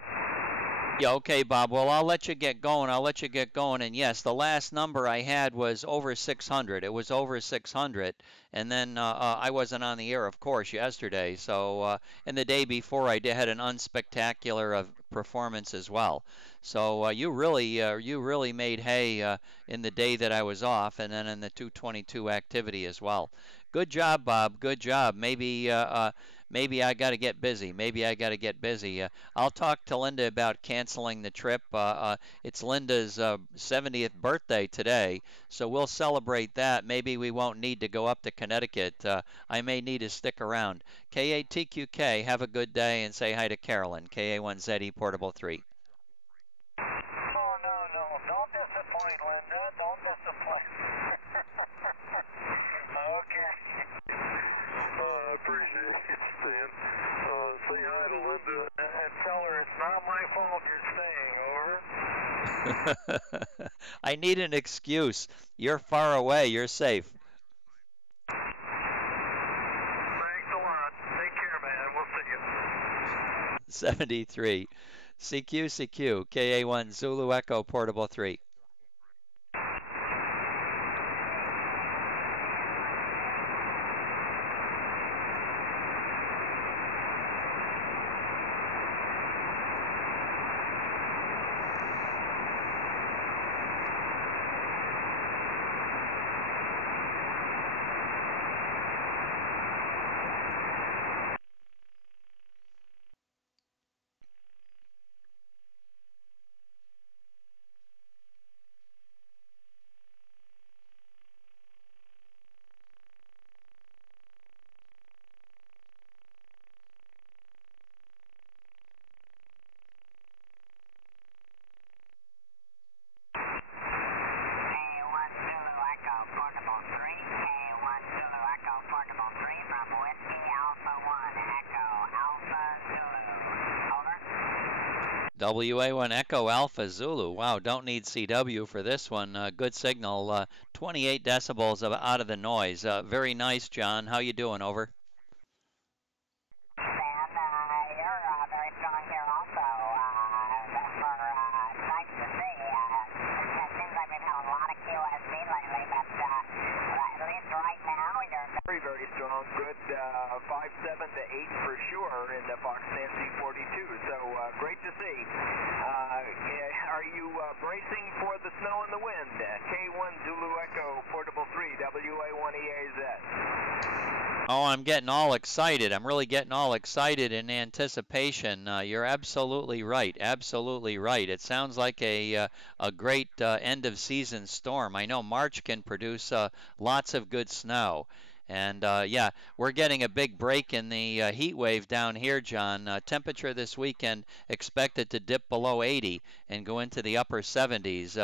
Yeah, okay, Bob. Well, I'll let you get going. I'll let you get going. And yes, the last number I had was over 600. It was over 600. And then I wasn't on the air, of course, yesterday. So, and the day before, had an unspectacular performance as well. So you really made hay in the day that I was off, and then in the 222 activity as well. Good job, Bob. Good job. Maybe I got to get busy. Maybe I got to get busy. I'll talk to Linda about canceling the trip. It's Linda's 70th birthday today, so we'll celebrate that. Maybe we won't need to go up to Connecticut. I may need to stick around. KATQK, have a good day, and say hi to Carolyn. KA1ZE Portable 3. Oh, no. Don't disappoint, Linda. Don't disappoint. Okay. I appreciate it, Stan. Say hi to Linda and tell her it's not my fault you're staying. Over. I need an excuse. You're far away. You're safe. Thanks a lot. Take care, man. We'll see you. 73. CQ, KA1 Zulu Echo Portable 3. WA1 Echo Alpha Zulu. Wow, don't need CW for this one. Good signal. 28 decibels out of the noise. Very nice, John. How you doing? Over. You're very strong here also. That's nice to see. It seems like we've had a lot of QSOs lately, but at least right now you're very strong. Good 5.7 to 8 for sure in the Fox Nancy 42. So great to see. Are you bracing for the snow and the wind? K1 Zulu Echo Portable 3 WA1EAZ. Oh, I'm getting all excited. I'm really getting all excited in anticipation. You're absolutely right. Absolutely right. It sounds like a great end of season storm. I know March can produce lots of good snow. And yeah, we're getting a big break in the heat wave down here, John. Temperature this weekend expected to dip below 80 and go into the upper 70s.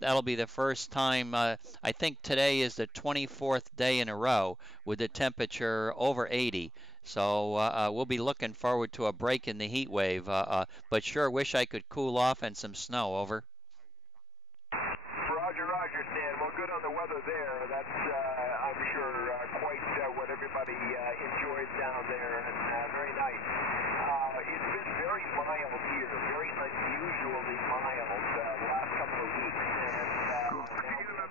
That'll be the first time. I think today is the 24th day in a row with the temperature over 80. So we'll be looking forward to a break in the heat wave. But sure wish I could cool off and some snow. Over. Roger, Stan. Well, good on the weather there. That's, I'm sure, quite what everybody enjoys down there, and very nice. It's been very mild here, very unusually mild the last couple of weeks. And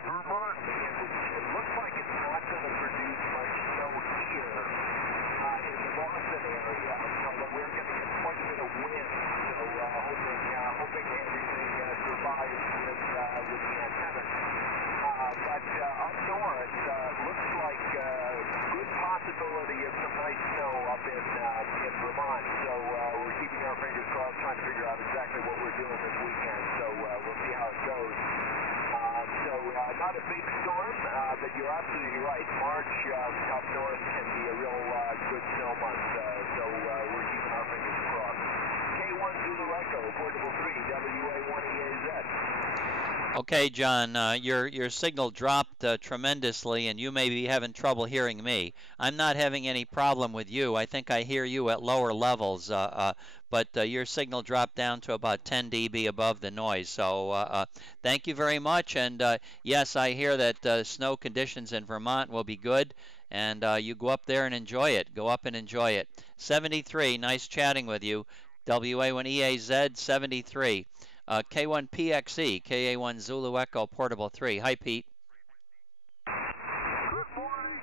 Vermont, it looks like it's not going to produce much snow here in the Boston area, but we're going to get quite a bit of wind. So hoping up north, looks like good possibility of some nice snow up in Vermont. So we're keeping our fingers crossed, trying to figure out exactly what we're doing this weekend. So we'll see how it goes. So not a big storm, but you're absolutely right. March up north can be a real good snow month. So we're keeping our fingers crossed. K1 Zulu Echo, Portable 3, WA1EAZ. Okay, John, your signal dropped tremendously, and you may be having trouble hearing me. I'm not having any problem with you. I think I hear you at lower levels, but your signal dropped down to about 10 dB above the noise. So thank you very much. And yes, I hear that snow conditions in Vermont will be good, and you go up there and enjoy it. Go up and enjoy it. 73, nice chatting with you. WA1EAZ 73. K1PXE, KA1 Zulu Echo, Portable 3. Hi, Pete. Good morning,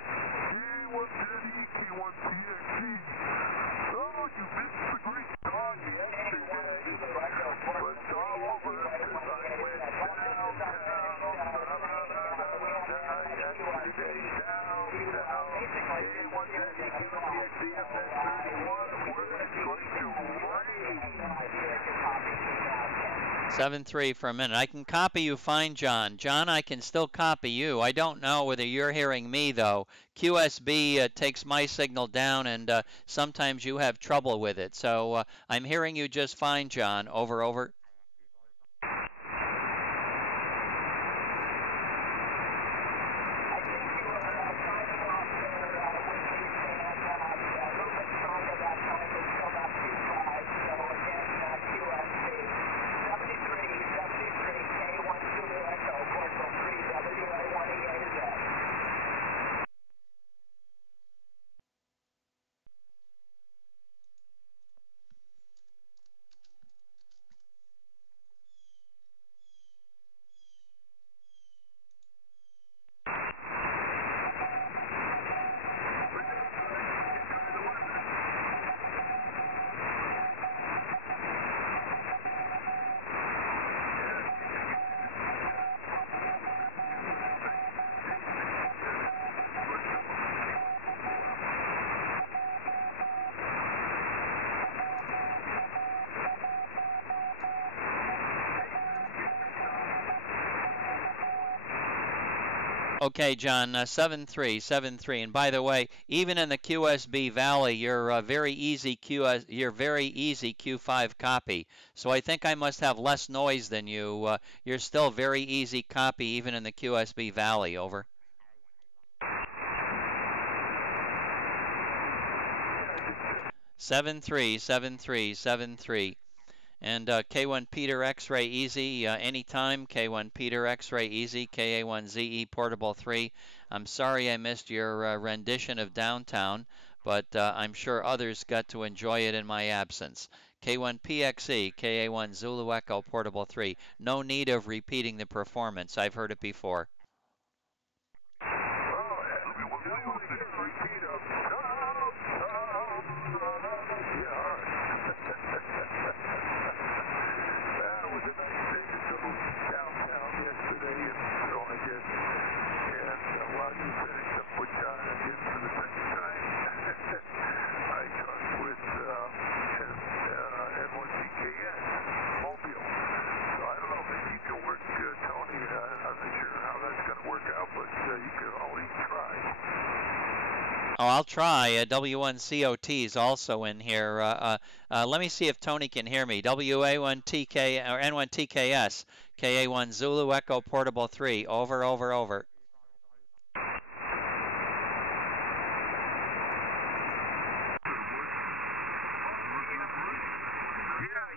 K1ZE, K1PXE. Oh, you missed the great song yesterday, but it's all over because I went downtown, yesterday, downtown. K1ZE, K1PXE, FM 31, where it's going to rain. 7-3 for a minute. I can copy you fine, John. John, I can still copy you. I don't know whether you're hearing me, though. QSB takes my signal down, and sometimes you have trouble with it. So I'm hearing you just fine, John. Over, over. Okay, John, 7-3, 7-3. And by the way, even in the QSB Valley, you're very easy Q5 copy. So I think I must have less noise than you. You're still very easy copy even in the QSB Valley. Over. Seven three, 7-3, 7-3. And K1 Peter X-Ray Easy, anytime, K1 Peter X-Ray Easy, KA1ZE Portable 3. I'm sorry I missed your rendition of Downtown, but I'm sure others got to enjoy it in my absence. K1 PXE, KA1 Zulu Echo Portable 3. No need of repeating the performance. I've heard it before. Oh, I'll try. W1COT is also in here. Let me see if Tony can hear me. WA1TK or N1TKS, KA1 Zulu Echo Portable 3. Over, over, over. Yeah,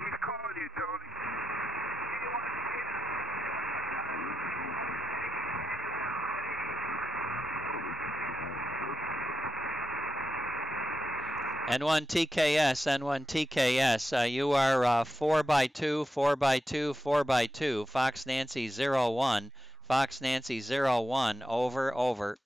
he's calling you, Tony. N1TKS, N1TKS, you are 4x2, 4x2, 4x2, Fox Nancy 01, Fox Nancy 01, over, over.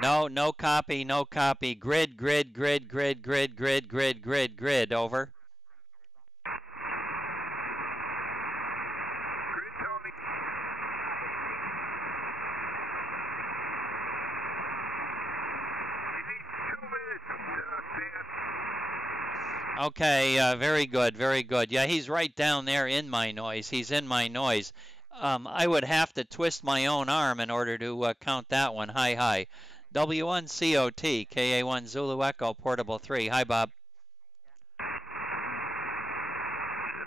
No, no copy, no copy. Grid, grid, grid, grid, grid, grid, grid, grid, grid. Over. Grid, Tony. You need 2 minutes, Stan. Okay, very good, very good. Yeah, he's right down there in my noise. He's in my noise. I would have to twist my own arm in order to count that one. Hi, hi. W1COT, KA1 Zulu Echo, Portable 3. Hi, Bob. Yeah,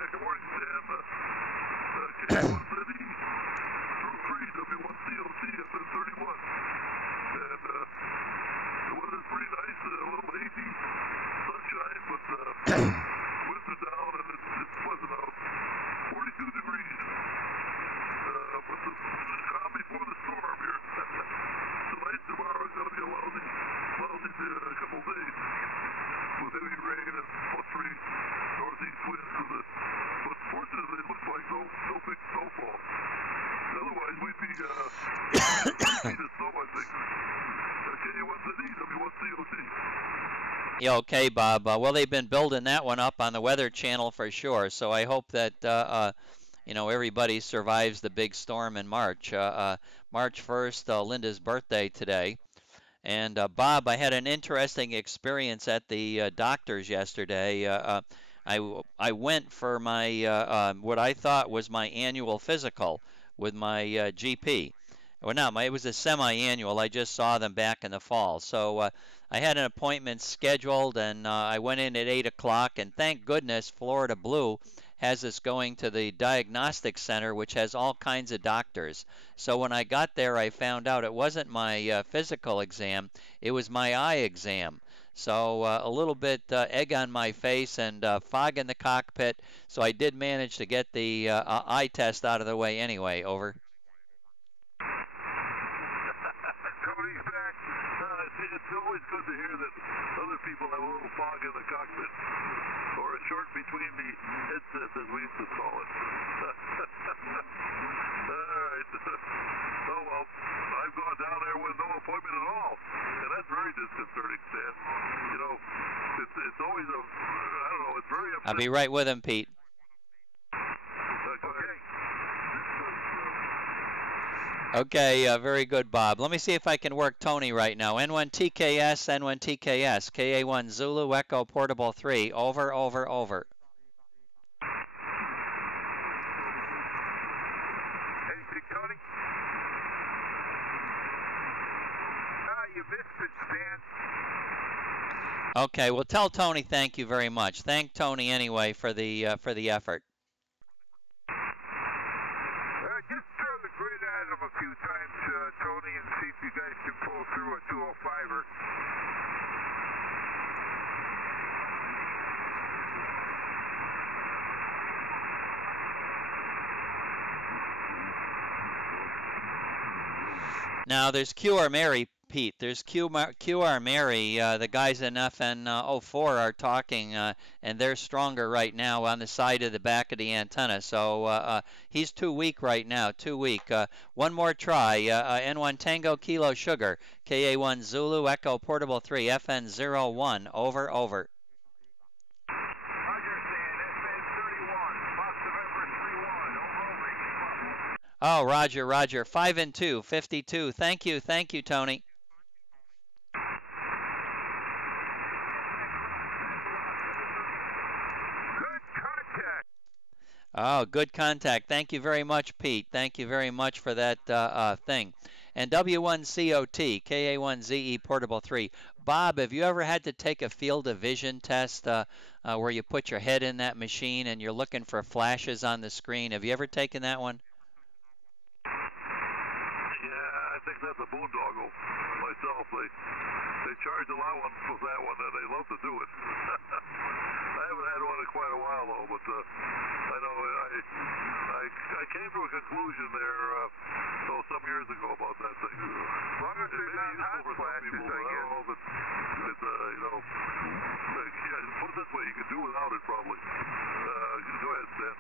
good morning, Stan. KA1 City, through 3, W1COT, FN31. And the weather's pretty nice, a little hazy, sunshine, but winds are down and it's pleasant out. 42 degrees. But the calm before the storm here. Tonight, tomorrow is going to be a lousy couple days with heavy rain and +3 northeast winds. But fortunately, it looks like no big snowfall. Otherwise, we'd be feet of snow, I think. KA1ZE, W1COT. Yeah, okay, Bob. Well, they've been building that one up on the Weather Channel for sure. So I hope that everybody survives the big storm in March. March 1st, Linda's birthday today. And Bob, I had an interesting experience at the doctor's yesterday. I went for my what I thought was my annual physical with my GP. Well, no, it was a semi-annual. I just saw them back in the fall. So I had an appointment scheduled, and I went in at 8 o'clock. And thank goodness Florida Blue has us going to the diagnostic center, which has all kinds of doctors. So when I got there, I found out it wasn't my physical exam, it was my eye exam. So a little bit egg on my face and fog in the cockpit. So I did manage to get the eye test out of the way anyway. Over. Tony's back. It's always good to hear that other people have a little fog in the cockpit, or a short between the headsets, as we used to call it. All right. Oh, well, I've gone down there with no appointment at all, and that's very disconcerting, Stan. You know, it's always I don't know, it's very upsetting. I'll be right with him, Pete. Okay. Okay, very good, Bob. Let me see if I can work Tony right now. N1TKS, N1TKS, KA1 Zulu Echo Portable 3. Over, over, over. Anything, Tony? You missed it, Stan. Okay, well, tell Tony thank you very much. Thank Tony anyway for the effort. Just throw the grid at him a few times, Tony, and see if you guys can pull through a 205er. Now, there's QR Mary, Pete. There's QR Mary. The guys in FN04 are talking, and they're stronger right now on the side of the back of the antenna. So he's too weak right now, too weak. One more try. N1 Tango Kilo Sugar, KA1 Zulu Echo Portable 3, FN01. Over, over. Roger, Stan. FN31. Fox November 31. Over. Oh, Roger, Roger. 5 and 2, 52. Thank you, Tony. Good contact. Oh, good contact. Thank you very much, Pete. Thank you very much for that thing. And W1COT, KA1ZE Portable 3. Bob, have you ever had to take a field of vision test where you put your head in that machine and you're looking for flashes on the screen? Have you ever taken that one? Yeah, I think that's a boondoggle myself. They charge allowance for that one, and they love to do it. I haven't had one in quite a while, though, but I know I came to a conclusion there some years ago about that thing. As long as they're not hot flashes, I guess. But it's, put it this way, you can do without it, probably. Go ahead, Stan.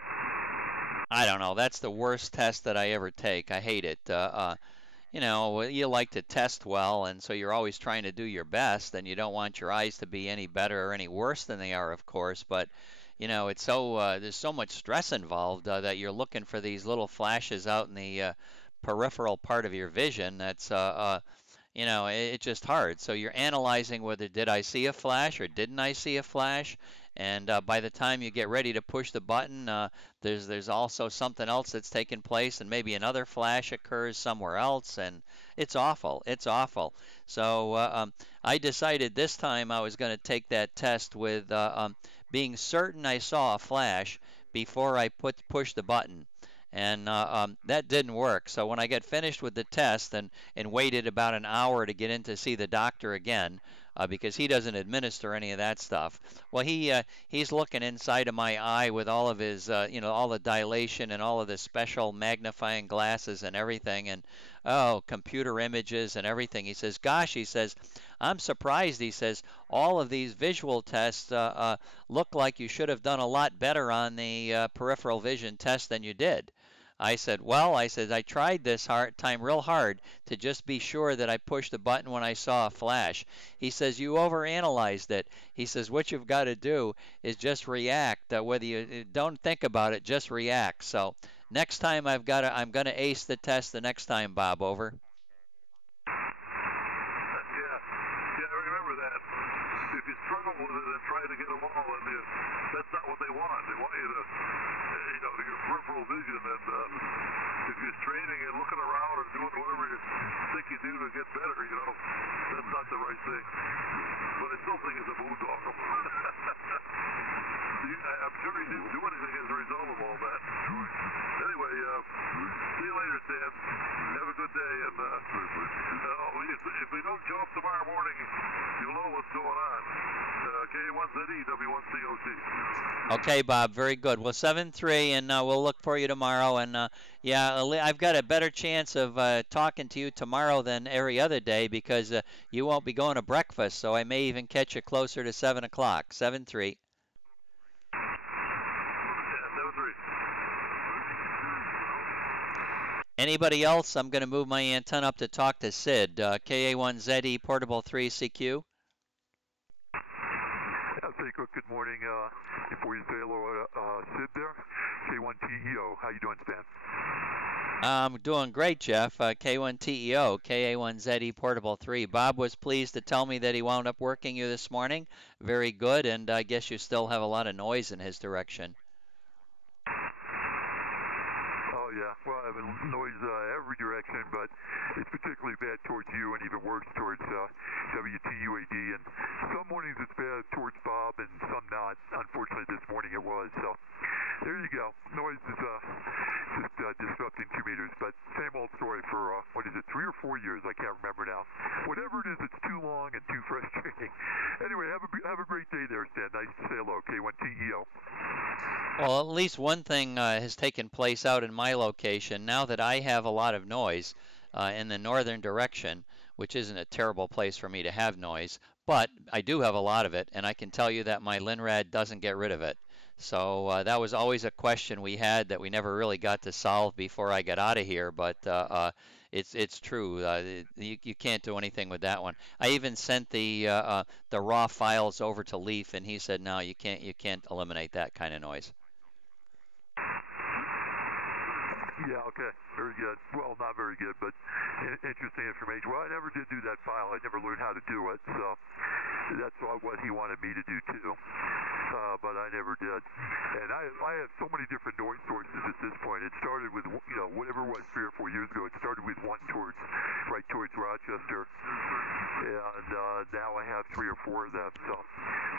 I don't know. That's the worst test that I ever take. I hate it. you like to test well, and so you're always trying to do your best, and you don't want your eyes to be any better or any worse than they are, of course. But it's there's so much stress involved that you're looking for these little flashes out in the peripheral part of your vision. That's it's just hard. So you're analyzing whether did I see a flash or didn't I see a flash, and by the time you get ready to push the button, there's also something else that's taken place, and maybe another flash occurs somewhere else, and it's awful. It's awful. So I decided this time I was going to take that test with being certain I saw a flash before I push the button. And that didn't work. So when I got finished with the test and waited about an hour to get in to see the doctor again, because he doesn't administer any of that stuff. Well, he's looking inside of my eye with all of his all the dilation and all of the special magnifying glasses and everything, and computer images and everything. He says, "Gosh," he says, "I'm surprised." He says, "All of these visual tests look like you should have done a lot better on the peripheral vision test than you did." I said, "Well," I said, "I tried this time real hard to just be sure that I pushed the button when I saw a flash." He says, "You overanalyzed it." He says, "What you've got to do is just react. Whether you don't think about it, just react." So next time I'm going to ace the test the next time, Bob. Over. Yeah, yeah, I remember that. If you struggle with it and try to get them all, and that's not what they want. They want you to, your peripheral vision, and if you're straining and looking around or doing whatever you think you do to get better, that's not the right thing. But I still think it's a boondoggle. I'm sure he didn't do anything as a result of all that. Anyway, see you later, Stan. Have a good day, and if we don't show up tomorrow morning, you'll know what's going on. K1ZE, W1COT. Okay, Bob, very good. Well, 7-3, and we'll look for you tomorrow. And yeah, I've got a better chance of talking to you tomorrow than every other day because you won't be going to breakfast, so I may even catch you closer to 7 o'clock. 7-3. Anybody else? I'm going to move my antenna up to talk to Sid. KA1ZE Portable 3 CQ. Good morning. Before you say hello, Sid there, K1TEO. How you doing, Stan? I'm doing great, Jeff. K1TEO, KA1ZE Portable 3. Bob was pleased to tell me that he wound up working you this morning. Very good, and I guess you still have a lot of noise in his direction. Oh, yeah. Well, I have noise every direction, but it's particularly bad towards you and even worse towards WTUAD. And some mornings it's bad towards Bob and some not. Unfortunately, this morning it was. So there you go. Noise is just disrupting 2 meters. But same old story for, 3 or 4 years? I can't remember now. Whatever it is, it's too long and too frustrating. Anyway, have a great day there, Stan. Nice to say hello. K1TEO. Well, at least one thing has taken place out in my location. Now that I have a lot of noise in the northern direction, which isn't a terrible place for me to have noise, but I do have a lot of it, and I can tell you that my Linrad doesn't get rid of it. So that was always a question we had that we never really got to solve before I got out of here, but it's true. You can't do anything with that one. I even sent the raw files over to Leaf, and he said, no, you can't eliminate that kind of noise. Yeah, okay. Very good. Well, not very good, but interesting information. Well, I never did do that file. I never learned how to do it, so that's what he wanted me to do, too. But I never did. And I have so many different noise sources at this point. It started with, whatever it was 3 or 4 years ago, it started with one right towards Rochester. And now I have 3 or 4 of them. So,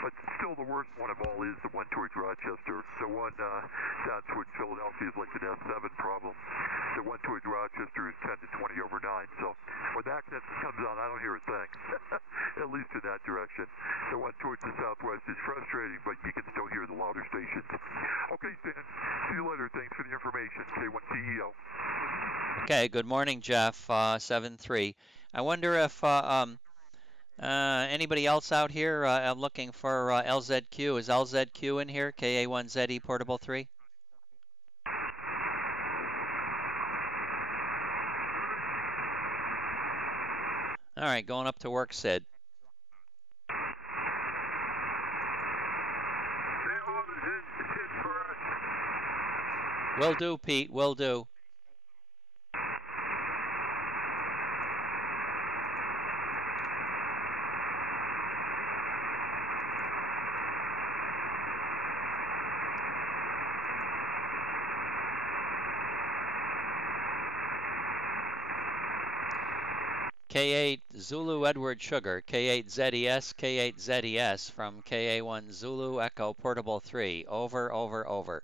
but still the worst one of all is the one towards Rochester. The one down towards Philadelphia is like an S7 problem. The one towards Rochester is 10 to 20 over 9. So when that comes on, I don't hear a thing, at least in that direction. The one towards the southwest is frustrating, but you can still hear the louder stations. Okay, Stan. See you later. Thanks for the information. K1CEO. Okay, good morning, Jeff. 7-3. I wonder if anybody else out here looking for LZQ. Is LZQ in here? KA1ZE Portable 3? All right, going up to work, Sid. Stay on and hit first. Will do, Pete. Will do. K8 Zulu Edward Sugar, K8 ZES, K8 ZES from KA1 Zulu Echo Portable 3. Over, over, over.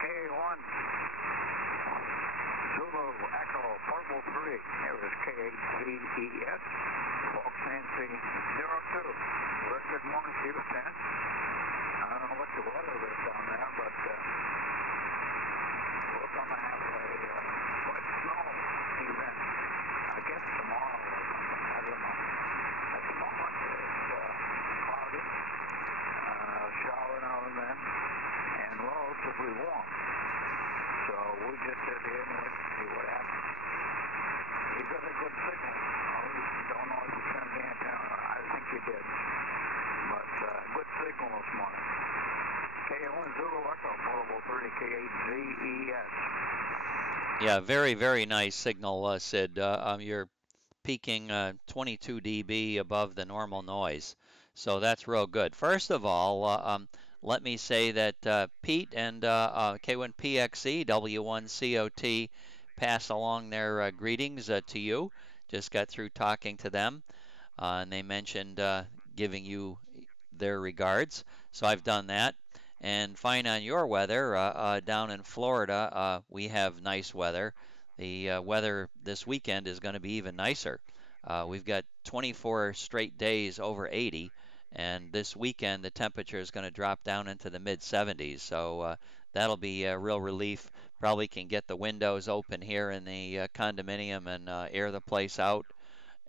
K1, Zulu Echo Portable 3. Here is K8ZES, Folks Nancy 02. Well, good morning to you, Stan. I don't know what the weather is down there, but we're going to have a what, snow event. I guess tomorrow or something. I don't know. At the moment, it's cloudy, shower now and then, and relatively warm. So we'll just sit here and wait to see what happens. You got a good signal. I don't know if you turned the antenna. I think you did. But good signal this morning. K1 Zulu Echo, Portable 3, K8ZES. Yeah, very, very nice signal, Sid. You're peaking 22 dB above the normal noise. So that's real good. First of all, let me say that Pete and K1PXE W1COT pass along their greetings to you. Just got through talking to them, and they mentioned giving you their regards. So I've done that. And fine on your weather. Down in Florida, we have nice weather. The weather this weekend is going to be even nicer. We've got 24 straight days over 80, and this weekend the temperature is going to drop down into the mid 70s. So that'll be a real relief. Probably can get the windows open here in the condominium and air the place out,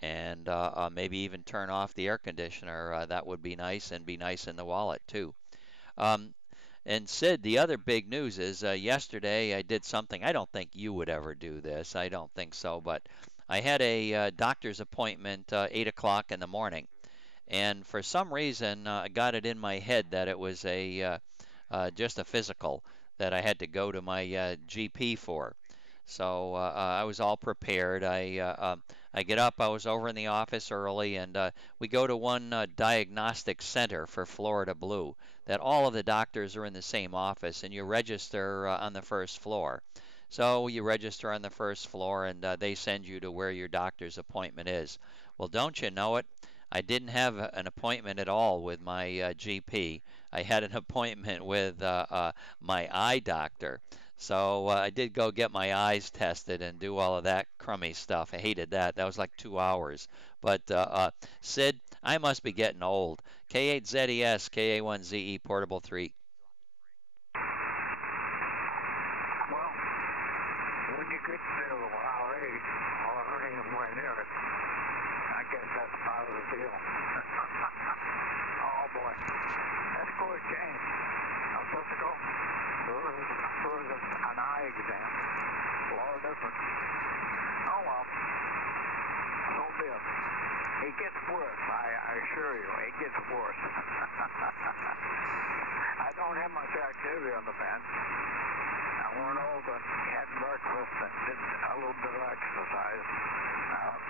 and maybe even turn off the air conditioner. That would be nice, and be nice in the wallet too. Um, and Sid, the other big news is yesterday I did something. I don't think you would ever do this. I don't think so, but I had a doctor's appointment 8 o'clock in the morning, and for some reason I got it in my head that it was a just a physical that I had to go to my GP for. So I was all prepared. I get up. I was over in the office early, and we go to one diagnostic center for Florida Blue. That all of the doctors are in the same office, and you register on the first floor. So you register on the first floor, and they send you to where your doctor's appointment is. Well, don't you know it? I didn't have an appointment at all with my GP. I had an appointment with my eye doctor. So I did go get my eyes tested and do all of that crummy stuff. I hated that. That was like 2 hours. But Sid, I must be getting old. K8ZES, KA1ZE Portable 3. Well, when you get to our age, or hurting somewhere near it, I guess that's part of the deal. Oh boy, that's quite a change. A physical versus an eye exam. A lot of difference. Oh well, so be it. It gets worse, I assure you. It gets worse. I don't have much activity on the bench. I went over and had breakfast and did a little bit of exercise.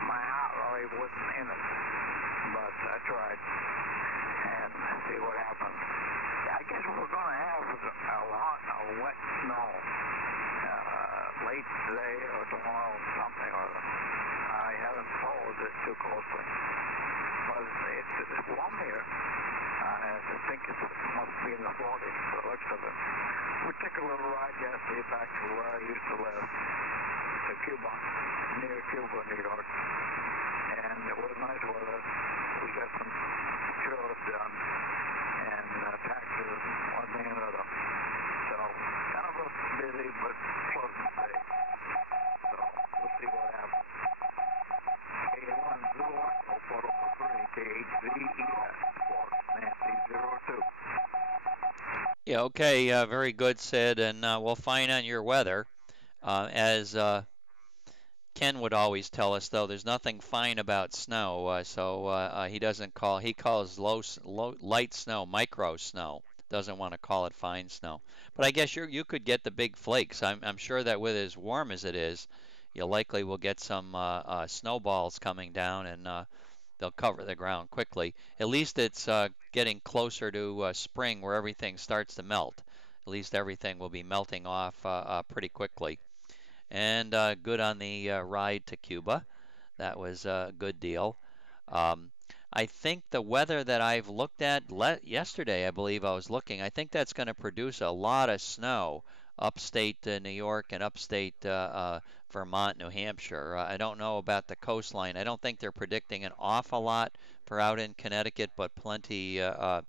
My heart rate wasn't in it, but I tried and see what happens. I guess we're going to have a lot of wet snow late today or tomorrow, something or other. I haven't followed it too closely, but it's warm here. I think it must be in the 40s, the looks of it. We took a little ride yesterday back to where I used to live, to Cuba, near Cuba, New York. And it was nice weather. We got some chores done, and taxes, one thing and another. So, kind of a busy but pleasant day. So, we'll see what happens. K1 Zulu Echo, Portable 3, K8ZES, Nancy 02. Yeah, okay, very good, Sid, and we'll find on your weather as Ken would always tell us though there's nothing fine about snow, he doesn't call he calls light snow micro snow. Doesn't want to call it fine snow. But I guess you could get the big flakes. I'm sure that with as warm as it is, you likely will get some snowballs coming down and they'll cover the ground quickly. At least it's getting closer to spring where everything starts to melt. At least everything will be melting off pretty quickly. And good on the ride to Cuba. That was a good deal. Um, I think the weather that I've looked at yesterday, I believe I was looking, I think that's going to produce a lot of snow upstate New York and upstate Vermont, New Hampshire. I don't know about the coastline. I don't think they're predicting an awful lot for out in Connecticut, but plenty of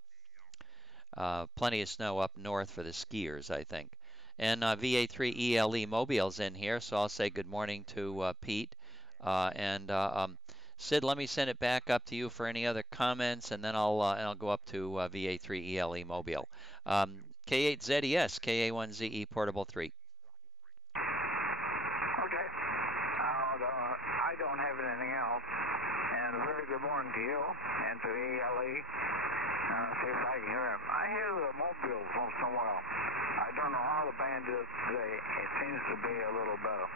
snow up north for the skiers, I think. And VA3 ELE Mobile's in here, so I'll say good morning to Pete. And Sid, let me send it back up to you for any other comments, and then I'll go up to VA3 ELE Mobile. K8ZES, KA1ZE Portable 3. Okay. I don't have anything else. And a very good morning to you and to ELE. See if I can hear him. I hear the mobiles once in a while. I don't know how the band is today. It seems to be a little better.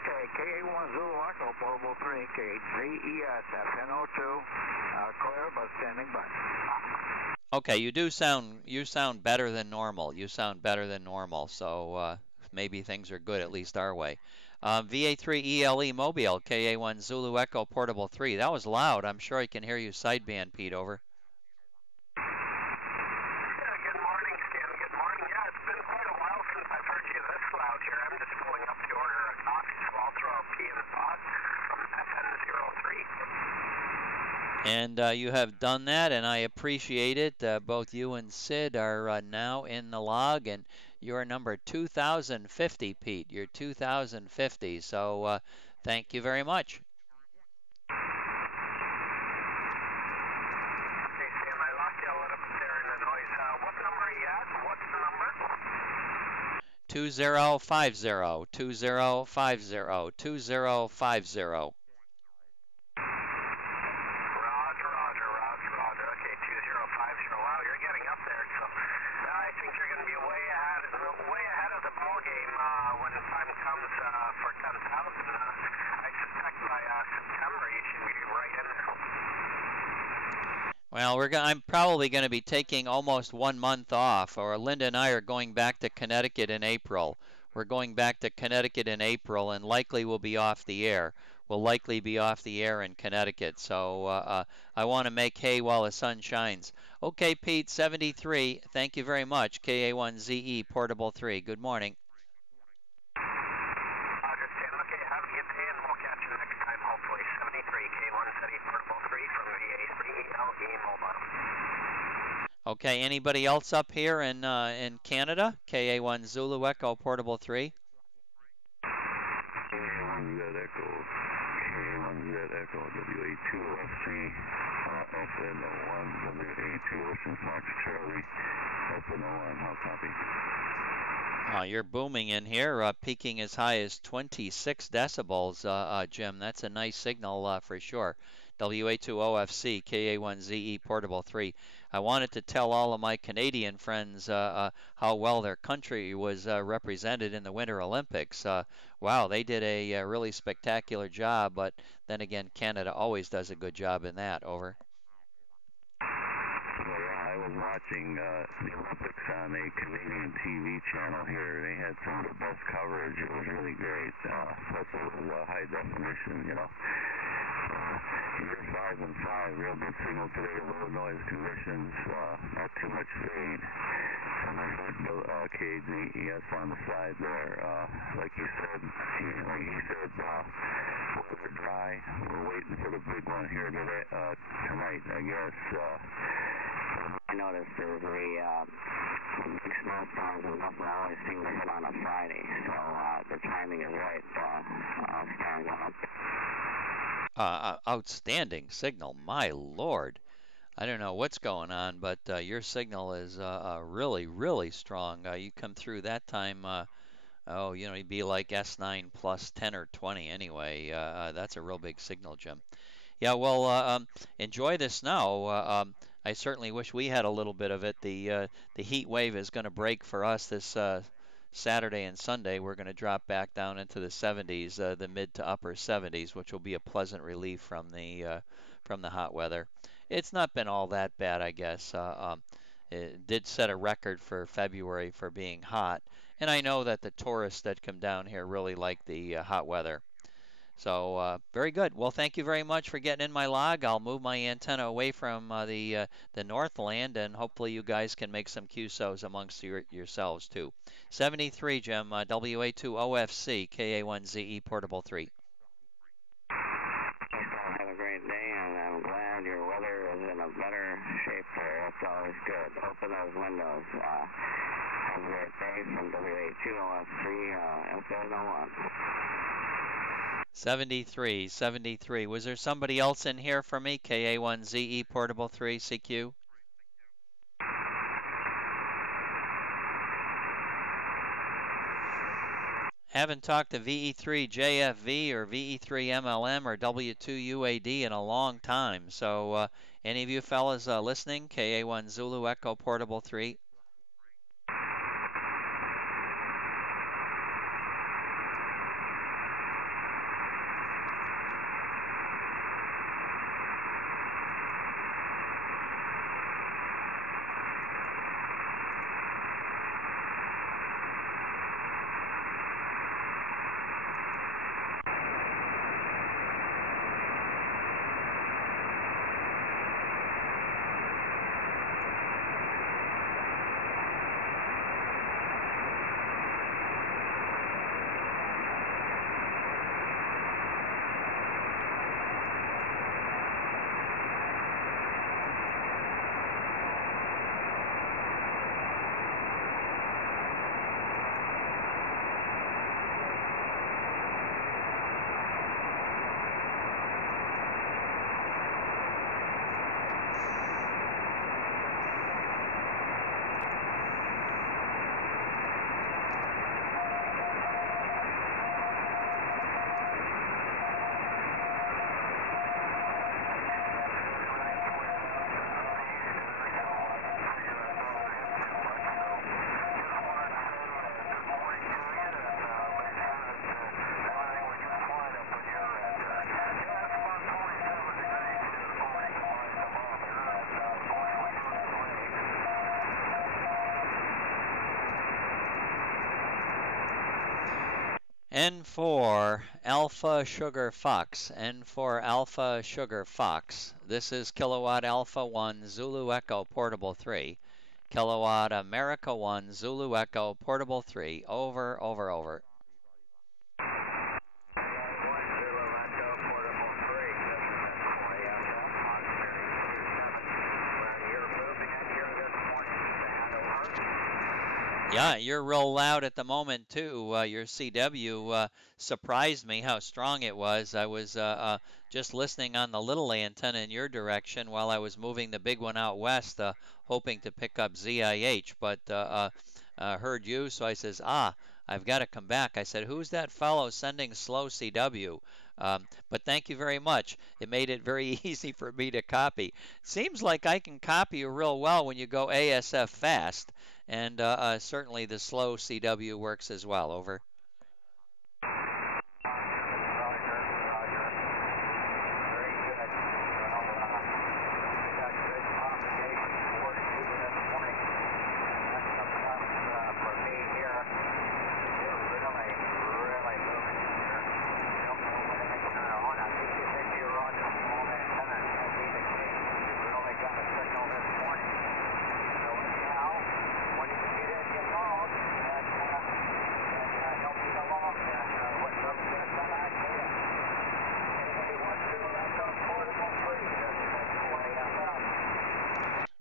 Okay, KA1 Zulu Echo, Portable 3, KZES, FN02, clear but standing by. Okay, you sound better than normal. You sound better than normal, so maybe things are good, at least our way. VA3 ELE Mobile, KA1 Zulu Echo Portable 3. That was loud. I'm sure I can hear you sideband, Pete, over. Good morning, Stan. Good morning. Yeah, it's been quite a while since I've heard you this loud here. I'm just going up to order a coffee, so I'll throw a pee in the pot from FN03. And you have done that, and I appreciate it. Both you and Sid are now in the log, and you're number 2050, Pete. You're 2050, so thank you very much. Okay, Sam, I lost you a little bit there in the noise. What number are you at? What's the number? 2050, 2050, 2050. Roger. Okay, 2050. Wow, you're getting up there. So I think you're going to be way ahead of the ball game when the time comes for 10,000. I suspect by September you should be right in there. Well, I'm probably going to be taking almost 1 month off, or Linda and I are going back to Connecticut in April. We're going back to Connecticut in April, and likely we'll be off the air. We'll likely be off the air in Connecticut, so I want to make hay while the sun shines. Okay, Pete, 73. Thank you very much. KA1ZE Portable 3. Good morning. Roger, Stan. Okay, have a good day, and we'll catch you next time, hopefully. 73, K1 City Portable 3 from VA3 LE Mobile. Okay, anybody else up here in Canada? KA1 Zulu Echo Portable 3. KA1Z Echo, KA1Z Echo, WA2FC, FN01, WA2 Ocean Fox Charlie, FN01, how copy? You're booming in here, peaking as high as 26 decibels, Jim. That's a nice signal for sure. WA2OFC, KA1ZE Portable 3. I wanted to tell all of my Canadian friends how well their country was represented in the Winter Olympics. Wow, they did a really spectacular job, but then again, Canada always does a good job in that. Over. Well, yeah, I was watching the Olympics on a Canadian TV channel here. They had some of the best coverage. It was really great. Plus it was high definition, you know. Year 5 and 5, real good signal today, low noise conditions, not too much fade. And I heard KZES on the side there. Like you said, he said, weather dry. We're waiting for the big one here today, tonight, I guess. I noticed there's a big snowstorms in Buffalo always seem to hit on a Friday, so the timing is right. Stand up. Outstanding signal, my lord. I don't know what's going on, but your signal is really, really strong. You come through that time Oh, you'd be like S9 plus 10 or 20 anyway. That's a real big signal, Jim. Yeah, well, enjoy the snow. I certainly wish we had a little bit of it. The heat wave is going to break for us this Saturday and Sunday. We're going to drop back down into the 70s, the mid to upper 70s, which will be a pleasant relief from the hot weather. It's not been all that bad, I guess. It did set a record for February for being hot, and I know that the tourists that come down here really like the hot weather. So very good. Well, thank you very much for getting in my log. I'll move my antenna away from the Northland, and hopefully you guys can make some QSOs amongst yourselves too. 73, Jim, WA2 OFC, KA1ZE Portable 3. Have a great day, and I'm glad your weather is in a better shape there. It's always good. Open those windows. Have a great day from WA2OFC, SN01. 73, 73. Was there somebody else in here for me? KA1ZE Portable 3, CQ? Haven't talked to VE3JFV or VE3MLM or W2UAD in a long time. So, any of you fellas listening? KA1 Zulu Echo Portable 3. N for Alpha Sugar Fox. N for Alpha Sugar Fox. This is Kilowatt Alpha 1 Zulu Echo Portable 3. Kilowatt America 1 Zulu Echo Portable 3. Over, over, over. Yeah, you're real loud at the moment too. Your CW surprised me how strong it was. I was just listening on the little antenna in your direction while I was moving the big one out west, hoping to pick up ZIH, but heard you, so I says, I've got to come back. I said, who's that fellow sending slow CW? But thank you very much. It made it very easy for me to copy. Seems like I can copy you real well when you go ASF fast. And certainly the slow CW works as well. Over.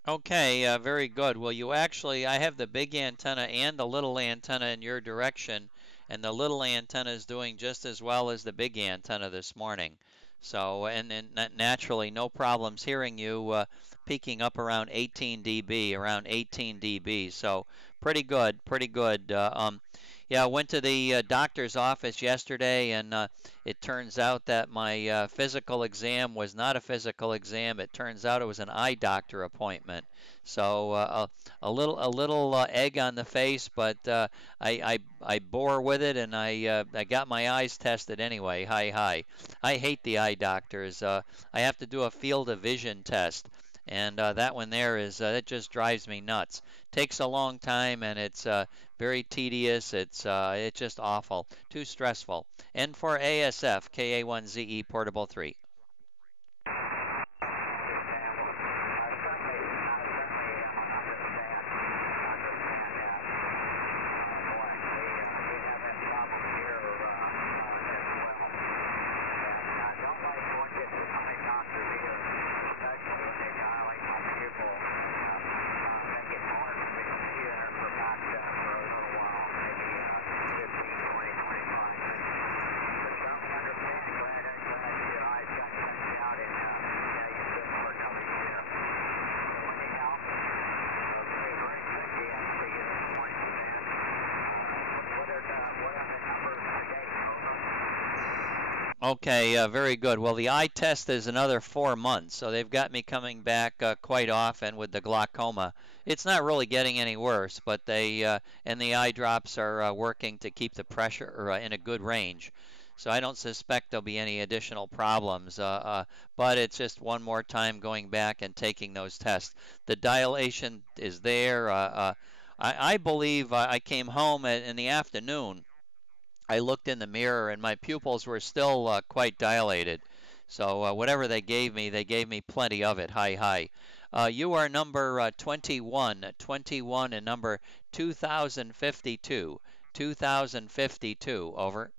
Okay, very good. Well, I have the big antenna and the little antenna in your direction, and the little antenna is doing just as well as the big antenna this morning. So, and then naturally, no problems hearing you peaking up around 18 dB, around 18 dB. So, pretty good, pretty good. Yeah, I went to the doctor's office yesterday, and it turns out that my physical exam was not a physical exam. It turns out it was an eye doctor appointment. So a little egg on the face, but I bore with it, and I got my eyes tested anyway. Hi, hi. I hate the eye doctors. I have to do a field of vision test, and that one there is it just drives me nuts. Takes a long time, and it's very tedious. It's just awful, too stressful. And for ASF, KA1ZE Portable 3. Okay, very good. Well, the eye test is another 4 months, so they've got me coming back quite often with the glaucoma. It's not really getting any worse, but and the eye drops are working to keep the pressure in a good range. So I don't suspect there'll be any additional problems, but it's just one more time going back and taking those tests. The dilation is there. I believe I came home in the afternoon. I looked in the mirror and my pupils were still quite dilated. So whatever they gave me plenty of it. Hi, hi. You are number 21, 21 and number 2052. 2052, over.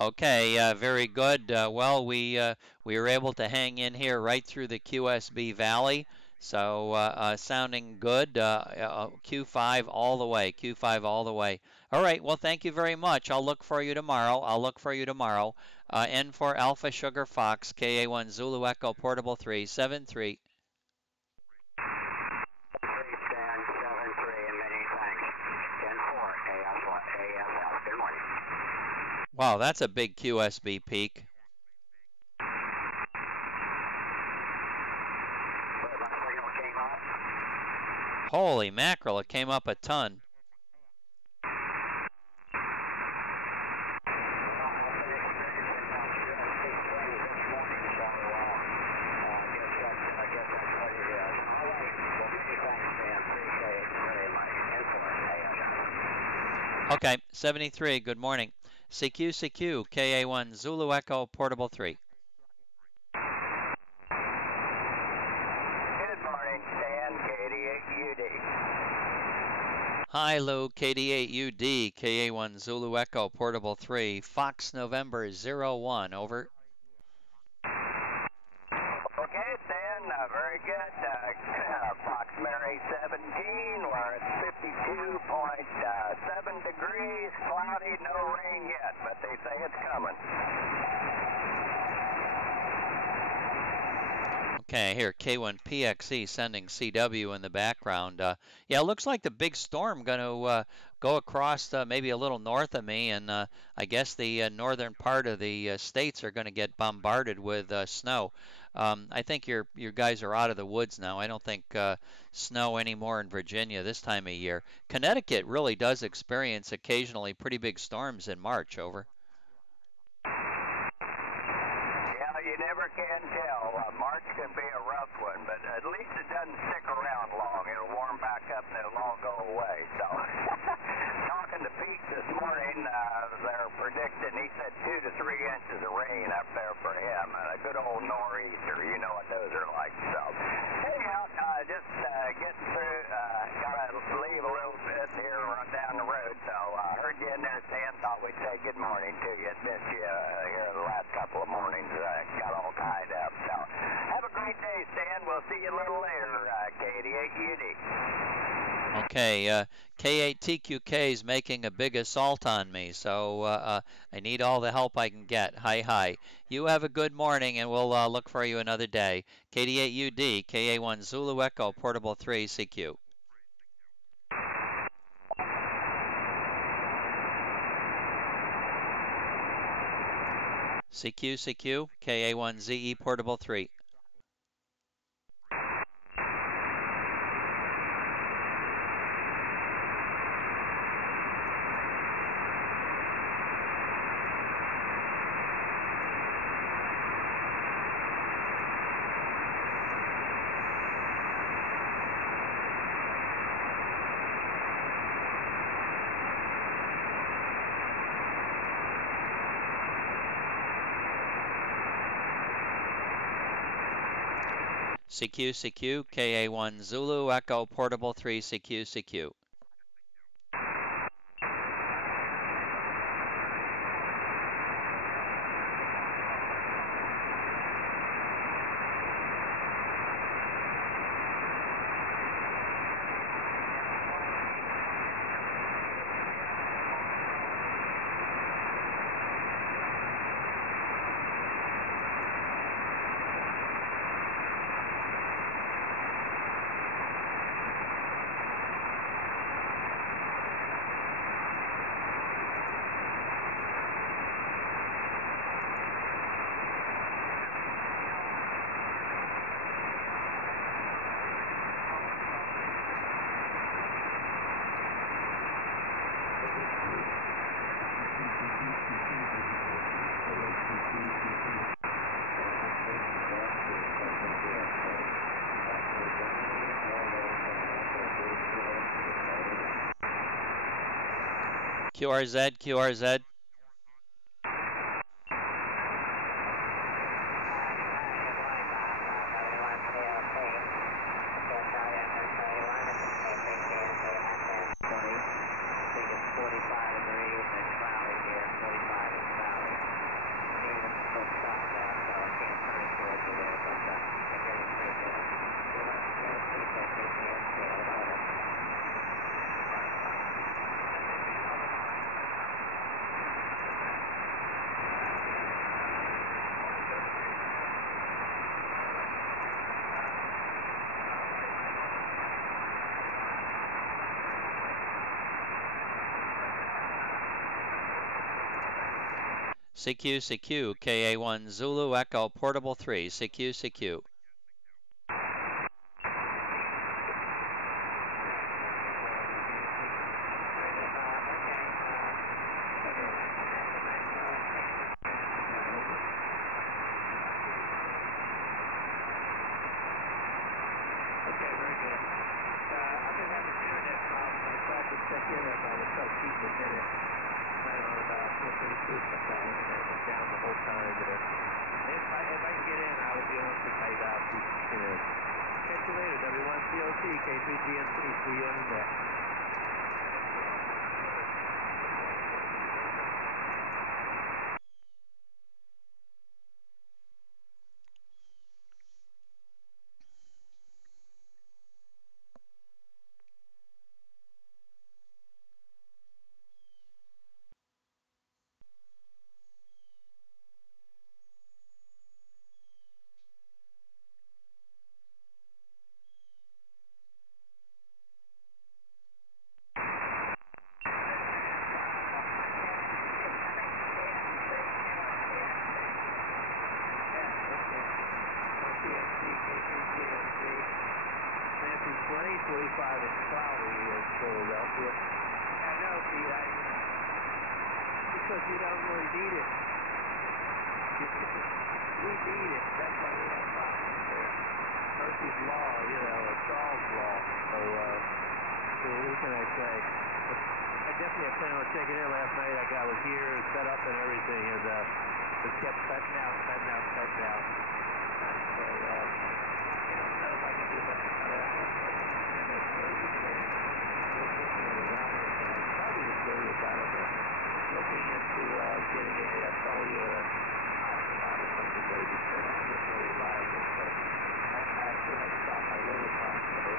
Okay, very good. Well, we were able to hang in here right through the QSB Valley, so sounding good. Q5 all the way, Q5 all the way. All right, well, thank you very much. I'll look for you tomorrow. I'll look for you tomorrow. N for Alpha Sugar Fox, KA1 Zulu Echo Portable 373. Wow, that's a big QSB peak. Holy mackerel, it came up a ton. Okay, 73, good morning. CQ, KA1 Zulu Echo Portable 3. Good morning, Stan, KD8UD. Hi, Lou, KD8UD, KA1 Zulu Echo Portable 3. Fox November 01, over. Okay, Stan, very good. Fox Mary 17, we're at 52.7 degrees, cloudy, no rain yet, but they say it's coming. Okay, here, K1PXE sending CW in the background. Yeah, it looks like the big storm going to go across maybe a little north of me, and I guess the northern part of the states are going to get bombarded with snow. I think your guys are out of the woods now. I don't think snow anymore in Virginia this time of year. Connecticut really does experience occasionally pretty big storms in March, over. Yeah, you never can tell. March can be a rough one, but at least it doesn't stick around long. It'll warm back up and it'll all go away. So, talking to Pete this morning, they're predicting, he said 2 to 3 inches of rain up there for him, and a good old nor'easter. You know what those are like. So, anyhow, just getting through, gotta leave a little bit here down the road. So, heard you in there, Stan. Thought we'd say good morning to you. Missed you here the last couple of mornings. Got all tied up. So, have a great day, Stan. We'll see you a little later, K88UD. Okay, K8TQK is making a big assault on me, so I need all the help I can get. Hi. You have a good morning, and we'll look for you another day. KD8UD, KA1 Zulu Echo, Portable 3, CQ. CQ, KA1ZE, Portable 3. CQ, KA1 Zulu Echo, Portable 3, CQ. QRZ. CQ, KA1 Zulu Echo, Portable 3, CQ. Because you don't really need it. We need it. That's why we have problems here. Murphy's Law, you know, or Charles' Law. So, what can I say? I definitely plan on checking in last night. I was here, set up and everything, and just kept cutting out. So, yeah, if I can do that. Probably the serious out of it. Looking into getting a cellular hotspot or something, maybe, so I can get more reliable. So I actually have to stop my little time, so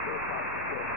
still talk to kids.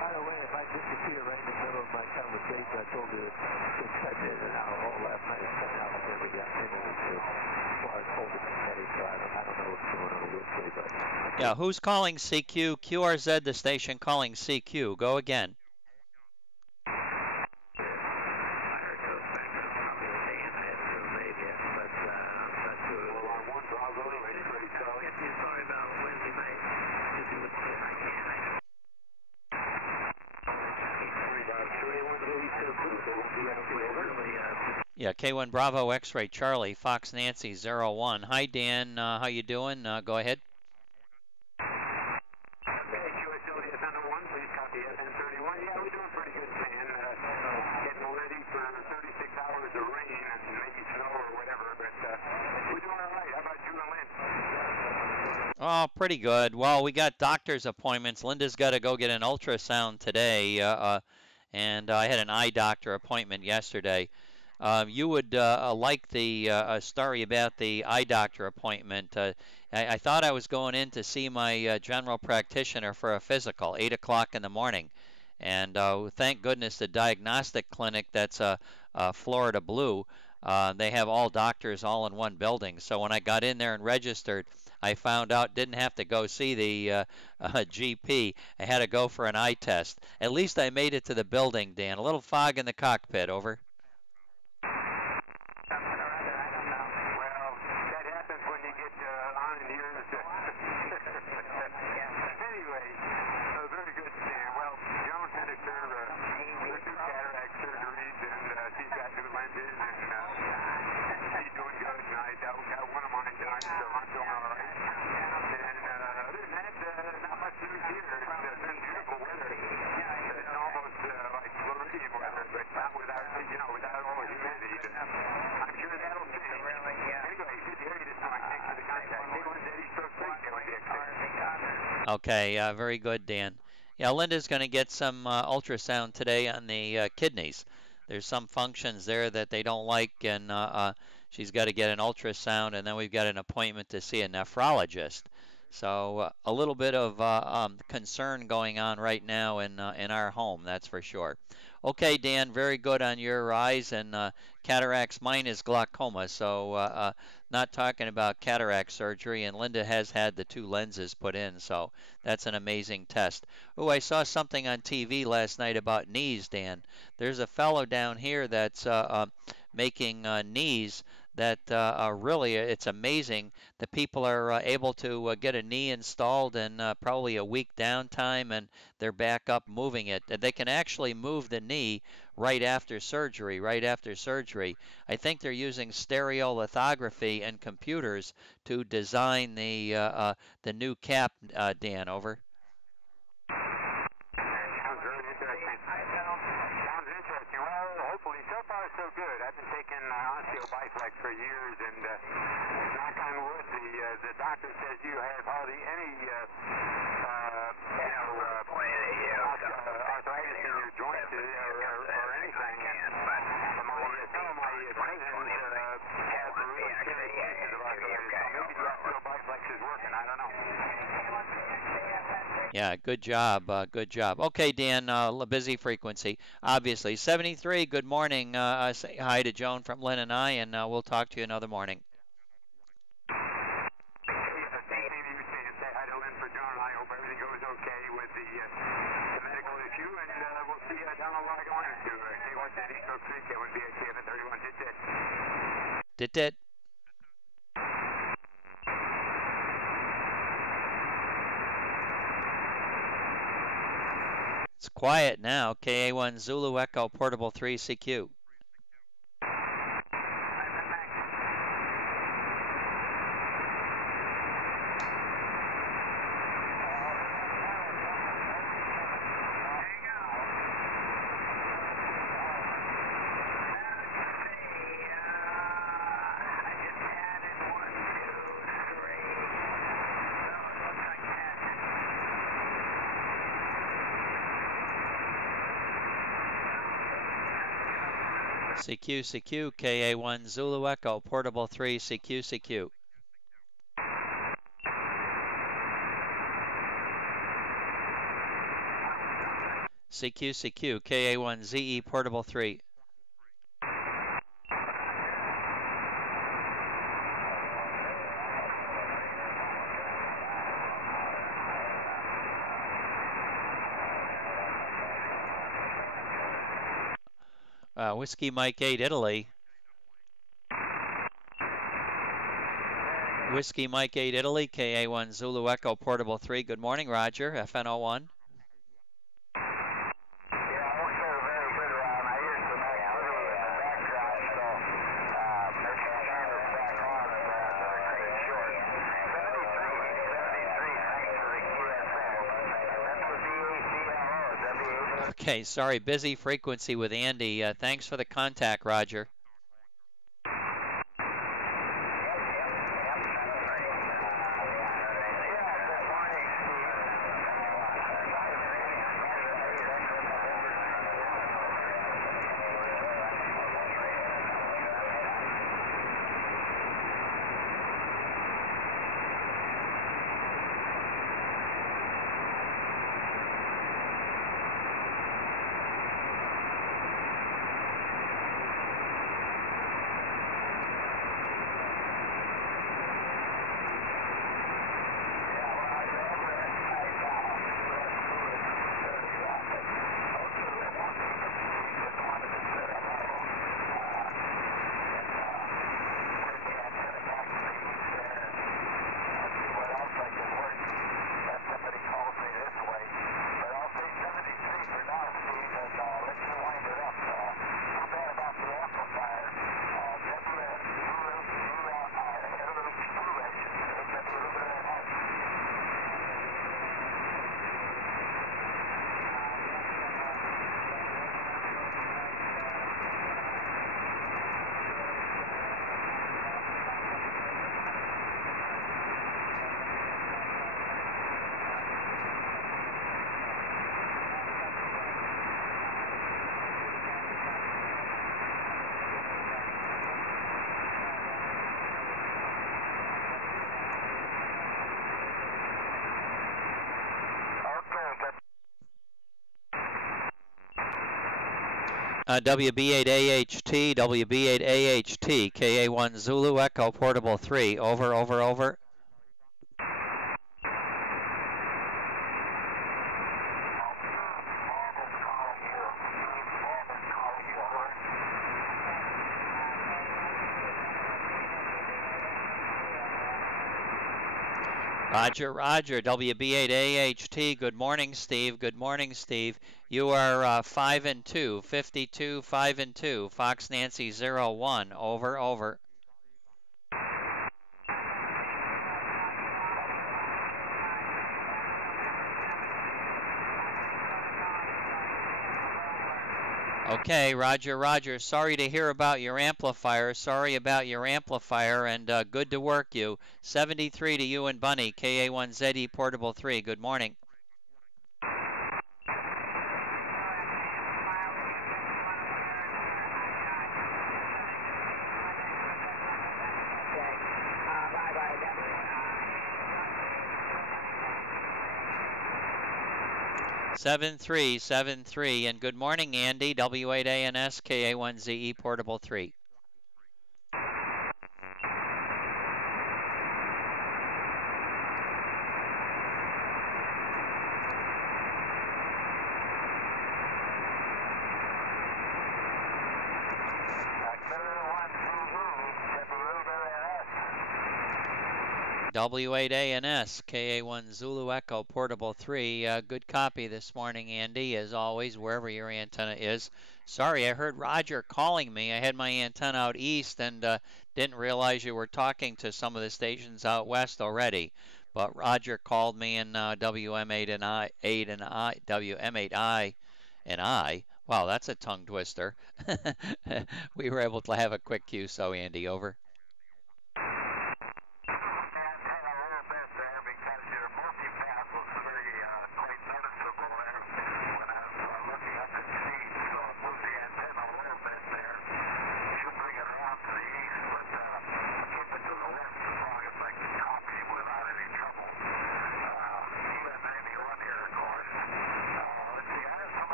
By the way, if I disappear right in the middle of my conversation, I told you to cut in and out all last night. Cut out of every minute as far as holding the steady, so I don't know what's going on with this, but... Yeah, who's calling CQ? QRZ, the station calling CQ. Go again. Yeah, K1 Bravo X-Ray Charlie, Fox Nancy 01. Hi, Dan. How you doing? Go ahead. Oh, pretty good. Well, we got doctor's appointments. Linda's got to go get an ultrasound today, and I had an eye doctor appointment yesterday. You would like the story about the eye doctor appointment. I thought I was going in to see my general practitioner for a physical, 8 o'clock in the morning. And thank goodness the diagnostic clinic that's Florida Blue, they have all doctors all in one building. So when I got in there and registered, I found out didn't have to go see the GP. I had to go for an eye test. At least I made it to the building, Dan. A little fog in the cockpit, over. Well, that happens when you get on in years. Anyway, very good, Stan. Well, Joan had her two cataract surgeries, and she's got new lenses, and she's doing good. And I got one of mine done, so I'm doing all right. And other than that, not much news here. It's been beautiful weather. It's almost like Floridian weather, but not without, without all the humidity. I'm sure that'll change. Anyway, good to hear you this morning. Thanks for the contact. Hey, Linda, Eddie Stokes Creek, Okay, very good, Dan. Yeah, Linda's going to get some ultrasound today on the kidneys. There's some functions there that they don't like, and she's got to get an ultrasound, and then we've got an appointment to see a nephrologist. So a little bit of concern going on right now in our home, that's for sure. Okay, Dan, very good on your eyes and cataracts. Mine is glaucoma, so not talking about cataract surgery, and Linda has had the 2 lenses put in, so that's an amazing test. Oh, I saw something on TV last night about knees, Dan. There's a fellow down here that's making knees that really, it's amazing that people are able to get a knee installed in probably a week downtime, and they're back up moving it. They can actually move the knee right after surgery, right after surgery. I think they're using stereolithography and computers to design the new cap, Dan, over. Sounds really interesting. Sounds interesting. Well, hopefully, so far so good. I've been taking osteobiflex for years, and knock on wood, the doctor says you have hardly any, arthritis in your joints or anything. Some of my cousins have really serious cases of arthritis, so maybe the osteobiflex is working. I don't know. Yeah, good job. Good job. Okay, Dan, busy frequency, obviously. 73, good morning. Say hi to Joan from Lynn and I, and we'll talk to you another morning. Say hi to Lynn for John. I hope everything goes okay with the medical issue, and we'll see you down the line going to K1 Eddie Stokes Creek, KBHK 731. Dit. It's quiet now. KA1 Zulu Echo Portable 3 CQ. CQ, KA1 Zulu Echo, Portable 3, CQ. CQ, KA1 ZE, Portable 3. Whiskey Mike 8, Italy. Whiskey Mike 8, Italy, KA1 Zulu Echo, Portable 3. Good morning, Roger, FN01. Okay, sorry, busy frequency with Andy. Thanks for the contact, Roger. WB8AHT, WB8AHT, KA1 Zulu Echo Portable 3. Over, over, over. Roger, Roger. WB8AHT. Good morning, Steve. Good morning, Steve. You are 5 and 2, 52, 5 and 2. Fox Nancy 01. Over, over. Okay, Roger, Roger. Sorry to hear about your amplifier. Sorry about your amplifier, and good to work you. 73 to you and Bunny, KA1ZE Portable 3. Good morning. Seven three, 7-3, and good morning, Andy. W8ANS, KA1ZE Portable 3. W8ANS, KA1 Zulu Echo Portable 3. Good copy this morning, Andy, as always, wherever your antenna is. Sorry, I heard Roger calling me. I had my antenna out east and didn't realize you were talking to some of the stations out west already. But Roger called me in WM8 and WM8I and I. Wow, that's a tongue twister. We were able to have a quick QSO, Andy. Over.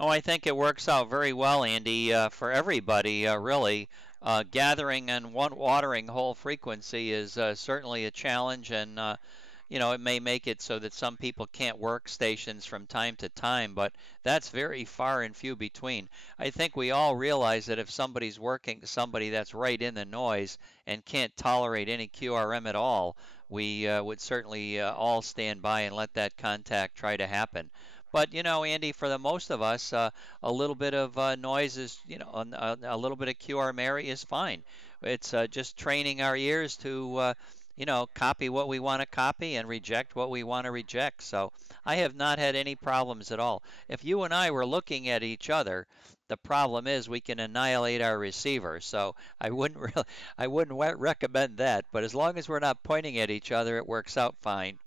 Oh, I think it works out very well, Andy, for everybody, really. Gathering and watering whole frequency is certainly a challenge, and it may make it so that some people can't work stations from time to time, but that's very far and few between. I think we all realize that if somebody's working somebody that's right in the noise and can't tolerate any QRM at all, we would certainly all stand by and let that contact try to happen. But Andy, for the most of us, a little bit of noise is, a little bit of QRM is fine. It's just training our ears to copy what we want to copy and reject what we want to reject. So I have not had any problems at all. If you and I were looking at each other, the problem is we can annihilate our receiver. So I wouldn't recommend that. But as long as we're not pointing at each other, it works out fine.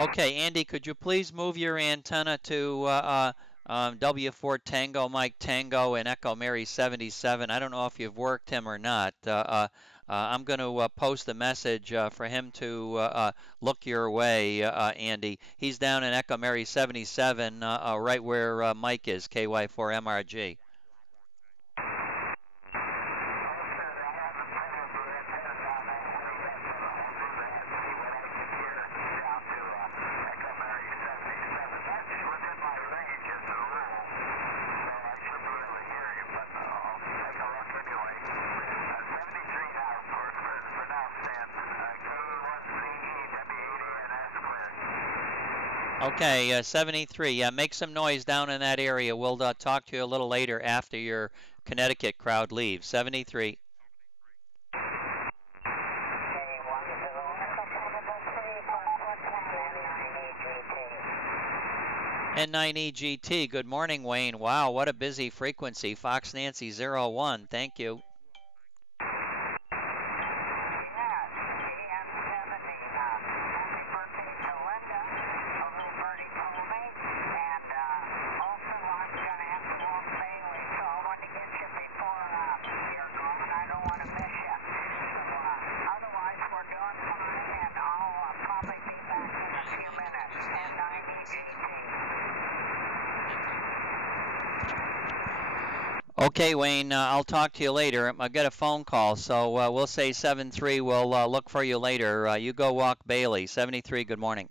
Okay, Andy, could you please move your antenna to W4 Tango Mike Tango and Echo Mary 77? I don't know if you've worked him or not. I'm going to post a message for him to look your way, Andy. He's down in Echo Mary 77, right where Mike is, KY4MRG. Okay, 73. Yeah, make some noise down in that area. We'll talk to you a little later after your Connecticut crowd leaves. 73. N9EGT. Good morning, Wayne. Wow, what a busy frequency. Fox Nancy 01. Thank you. Okay, Wayne, I'll talk to you later. I got a phone call, so we'll say 7-3. We'll look for you later. You go walk Bailey. 73, good morning.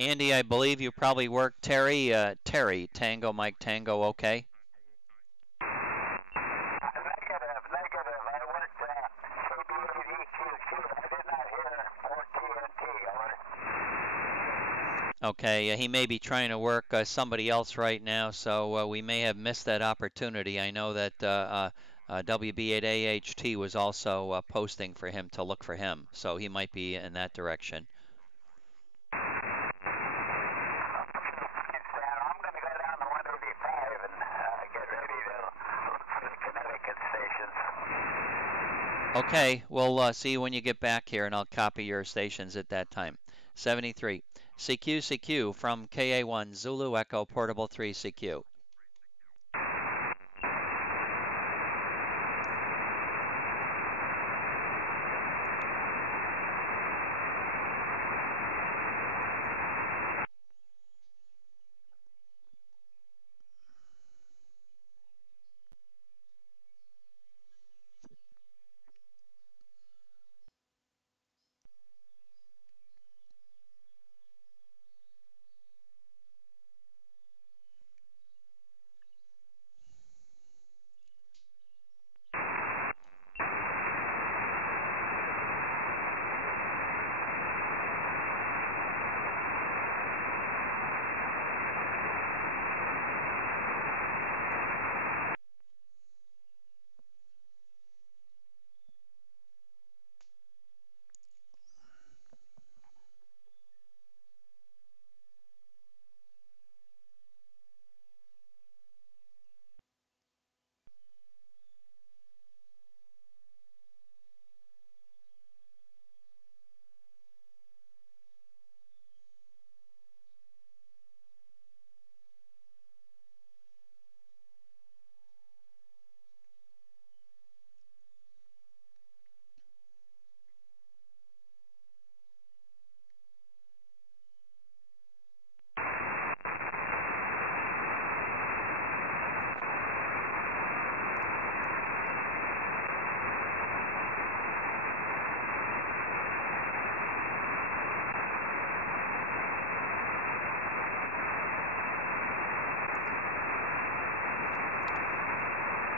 Andy, I believe you probably worked Terry. Terry, Tango, Mike, Tango, okay? Negative. I worked KBADQQ. I did not hear 4TNT. Okay, he may be trying to work somebody else right now, so we may have missed that opportunity. I know that WB8AHT was also posting for him to look for him, so he might be in that direction. I'm going to go down to 185 and get ready to look for the Connecticut stations. Okay, we'll see you when you get back here, and I'll copy your stations at that time. 73. CQ from KA1 Zulu Echo Portable 3 CQ.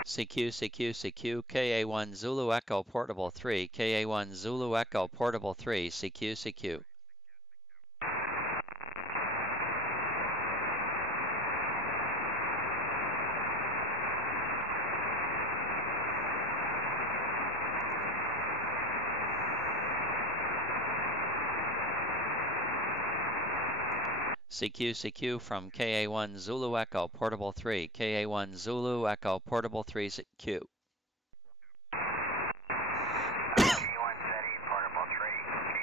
CQ, CQ, CQ, KA1 Zulu Echo Portable 3, KA1 Zulu Echo Portable 3, CQ, CQ. CQ, CQ from KA1 Zulu Echo Portable 3, KA1 Zulu Echo Portable 3, CQ. K1 Steady, Portable 3,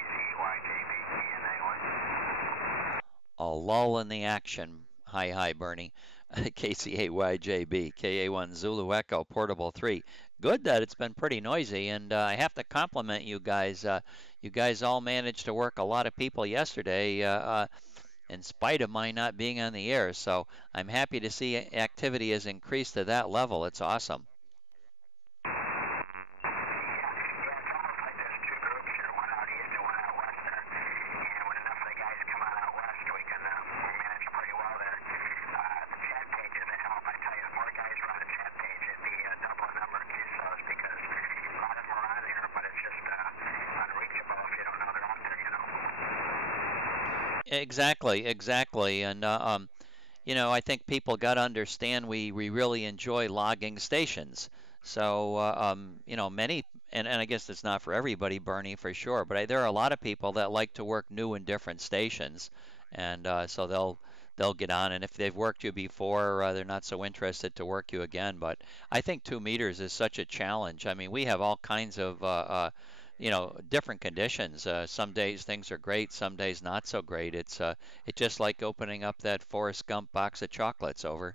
KCYJB, KN91. A lull in the action. Hi, hi, Bernie. KCAYJB, KA1 Zulu Echo Portable 3. Good that it's been pretty noisy, and I have to compliment you guys. You guys all managed to work a lot of people yesterday, in spite of my not being on the air. So I'm happy to see activity has increased to that level. It's awesome. Exactly, exactly. And I think people got to understand we really enjoy logging stations. So, many, and I guess it's not for everybody, Bernie, for sure, but there are a lot of people that like to work new and different stations, and so they'll get on. And if they've worked you before, they're not so interested to work you again. But I think 2 meters is such a challenge. I mean, we have all kinds of different conditions. Some days things are great, some days not so great. It's just like opening up that Forrest Gump box of chocolates over.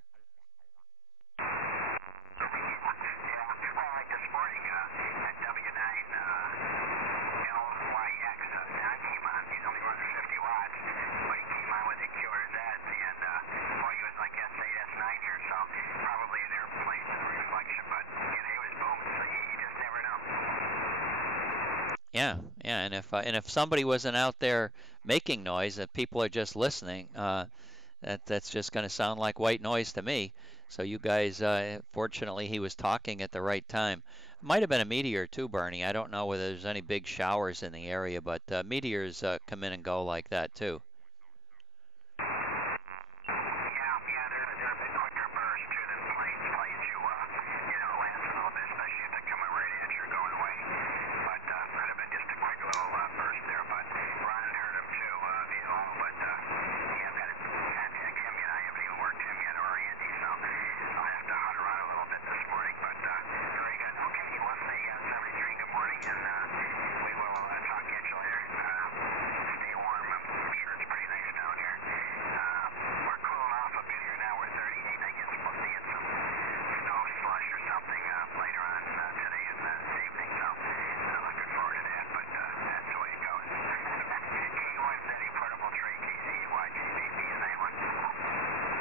Yeah, yeah, and if somebody wasn't out there making noise, if people are just listening, that's just going to sound like white noise to me. So you guys, fortunately, he was talking at the right time. Might have been a meteor too, Bernie. I don't know whether there's any big showers in the area, but meteors come in and go like that too.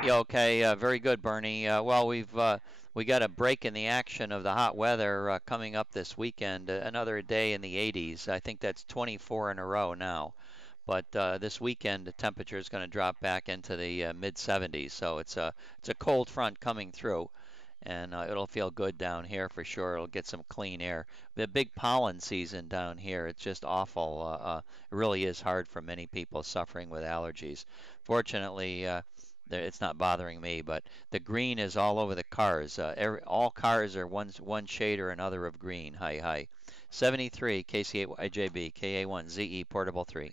Yeah, okay, very good, Bernie. Well, we got a break in the action of the hot weather coming up this weekend. Another day in the 80s. I think that's 24 in a row now. But this weekend, the temperature is going to drop back into the mid 70s. So it's a cold front coming through, and it'll feel good down here for sure. It'll get some clean air. The big pollen season down here, it's just awful. It really is hard for many people suffering with allergies. Fortunately, it's not bothering me, but the green is all over the cars. All cars are one shade or another of green. Hi, hi. 73 KC8YJB, KA1ZE Portable 3.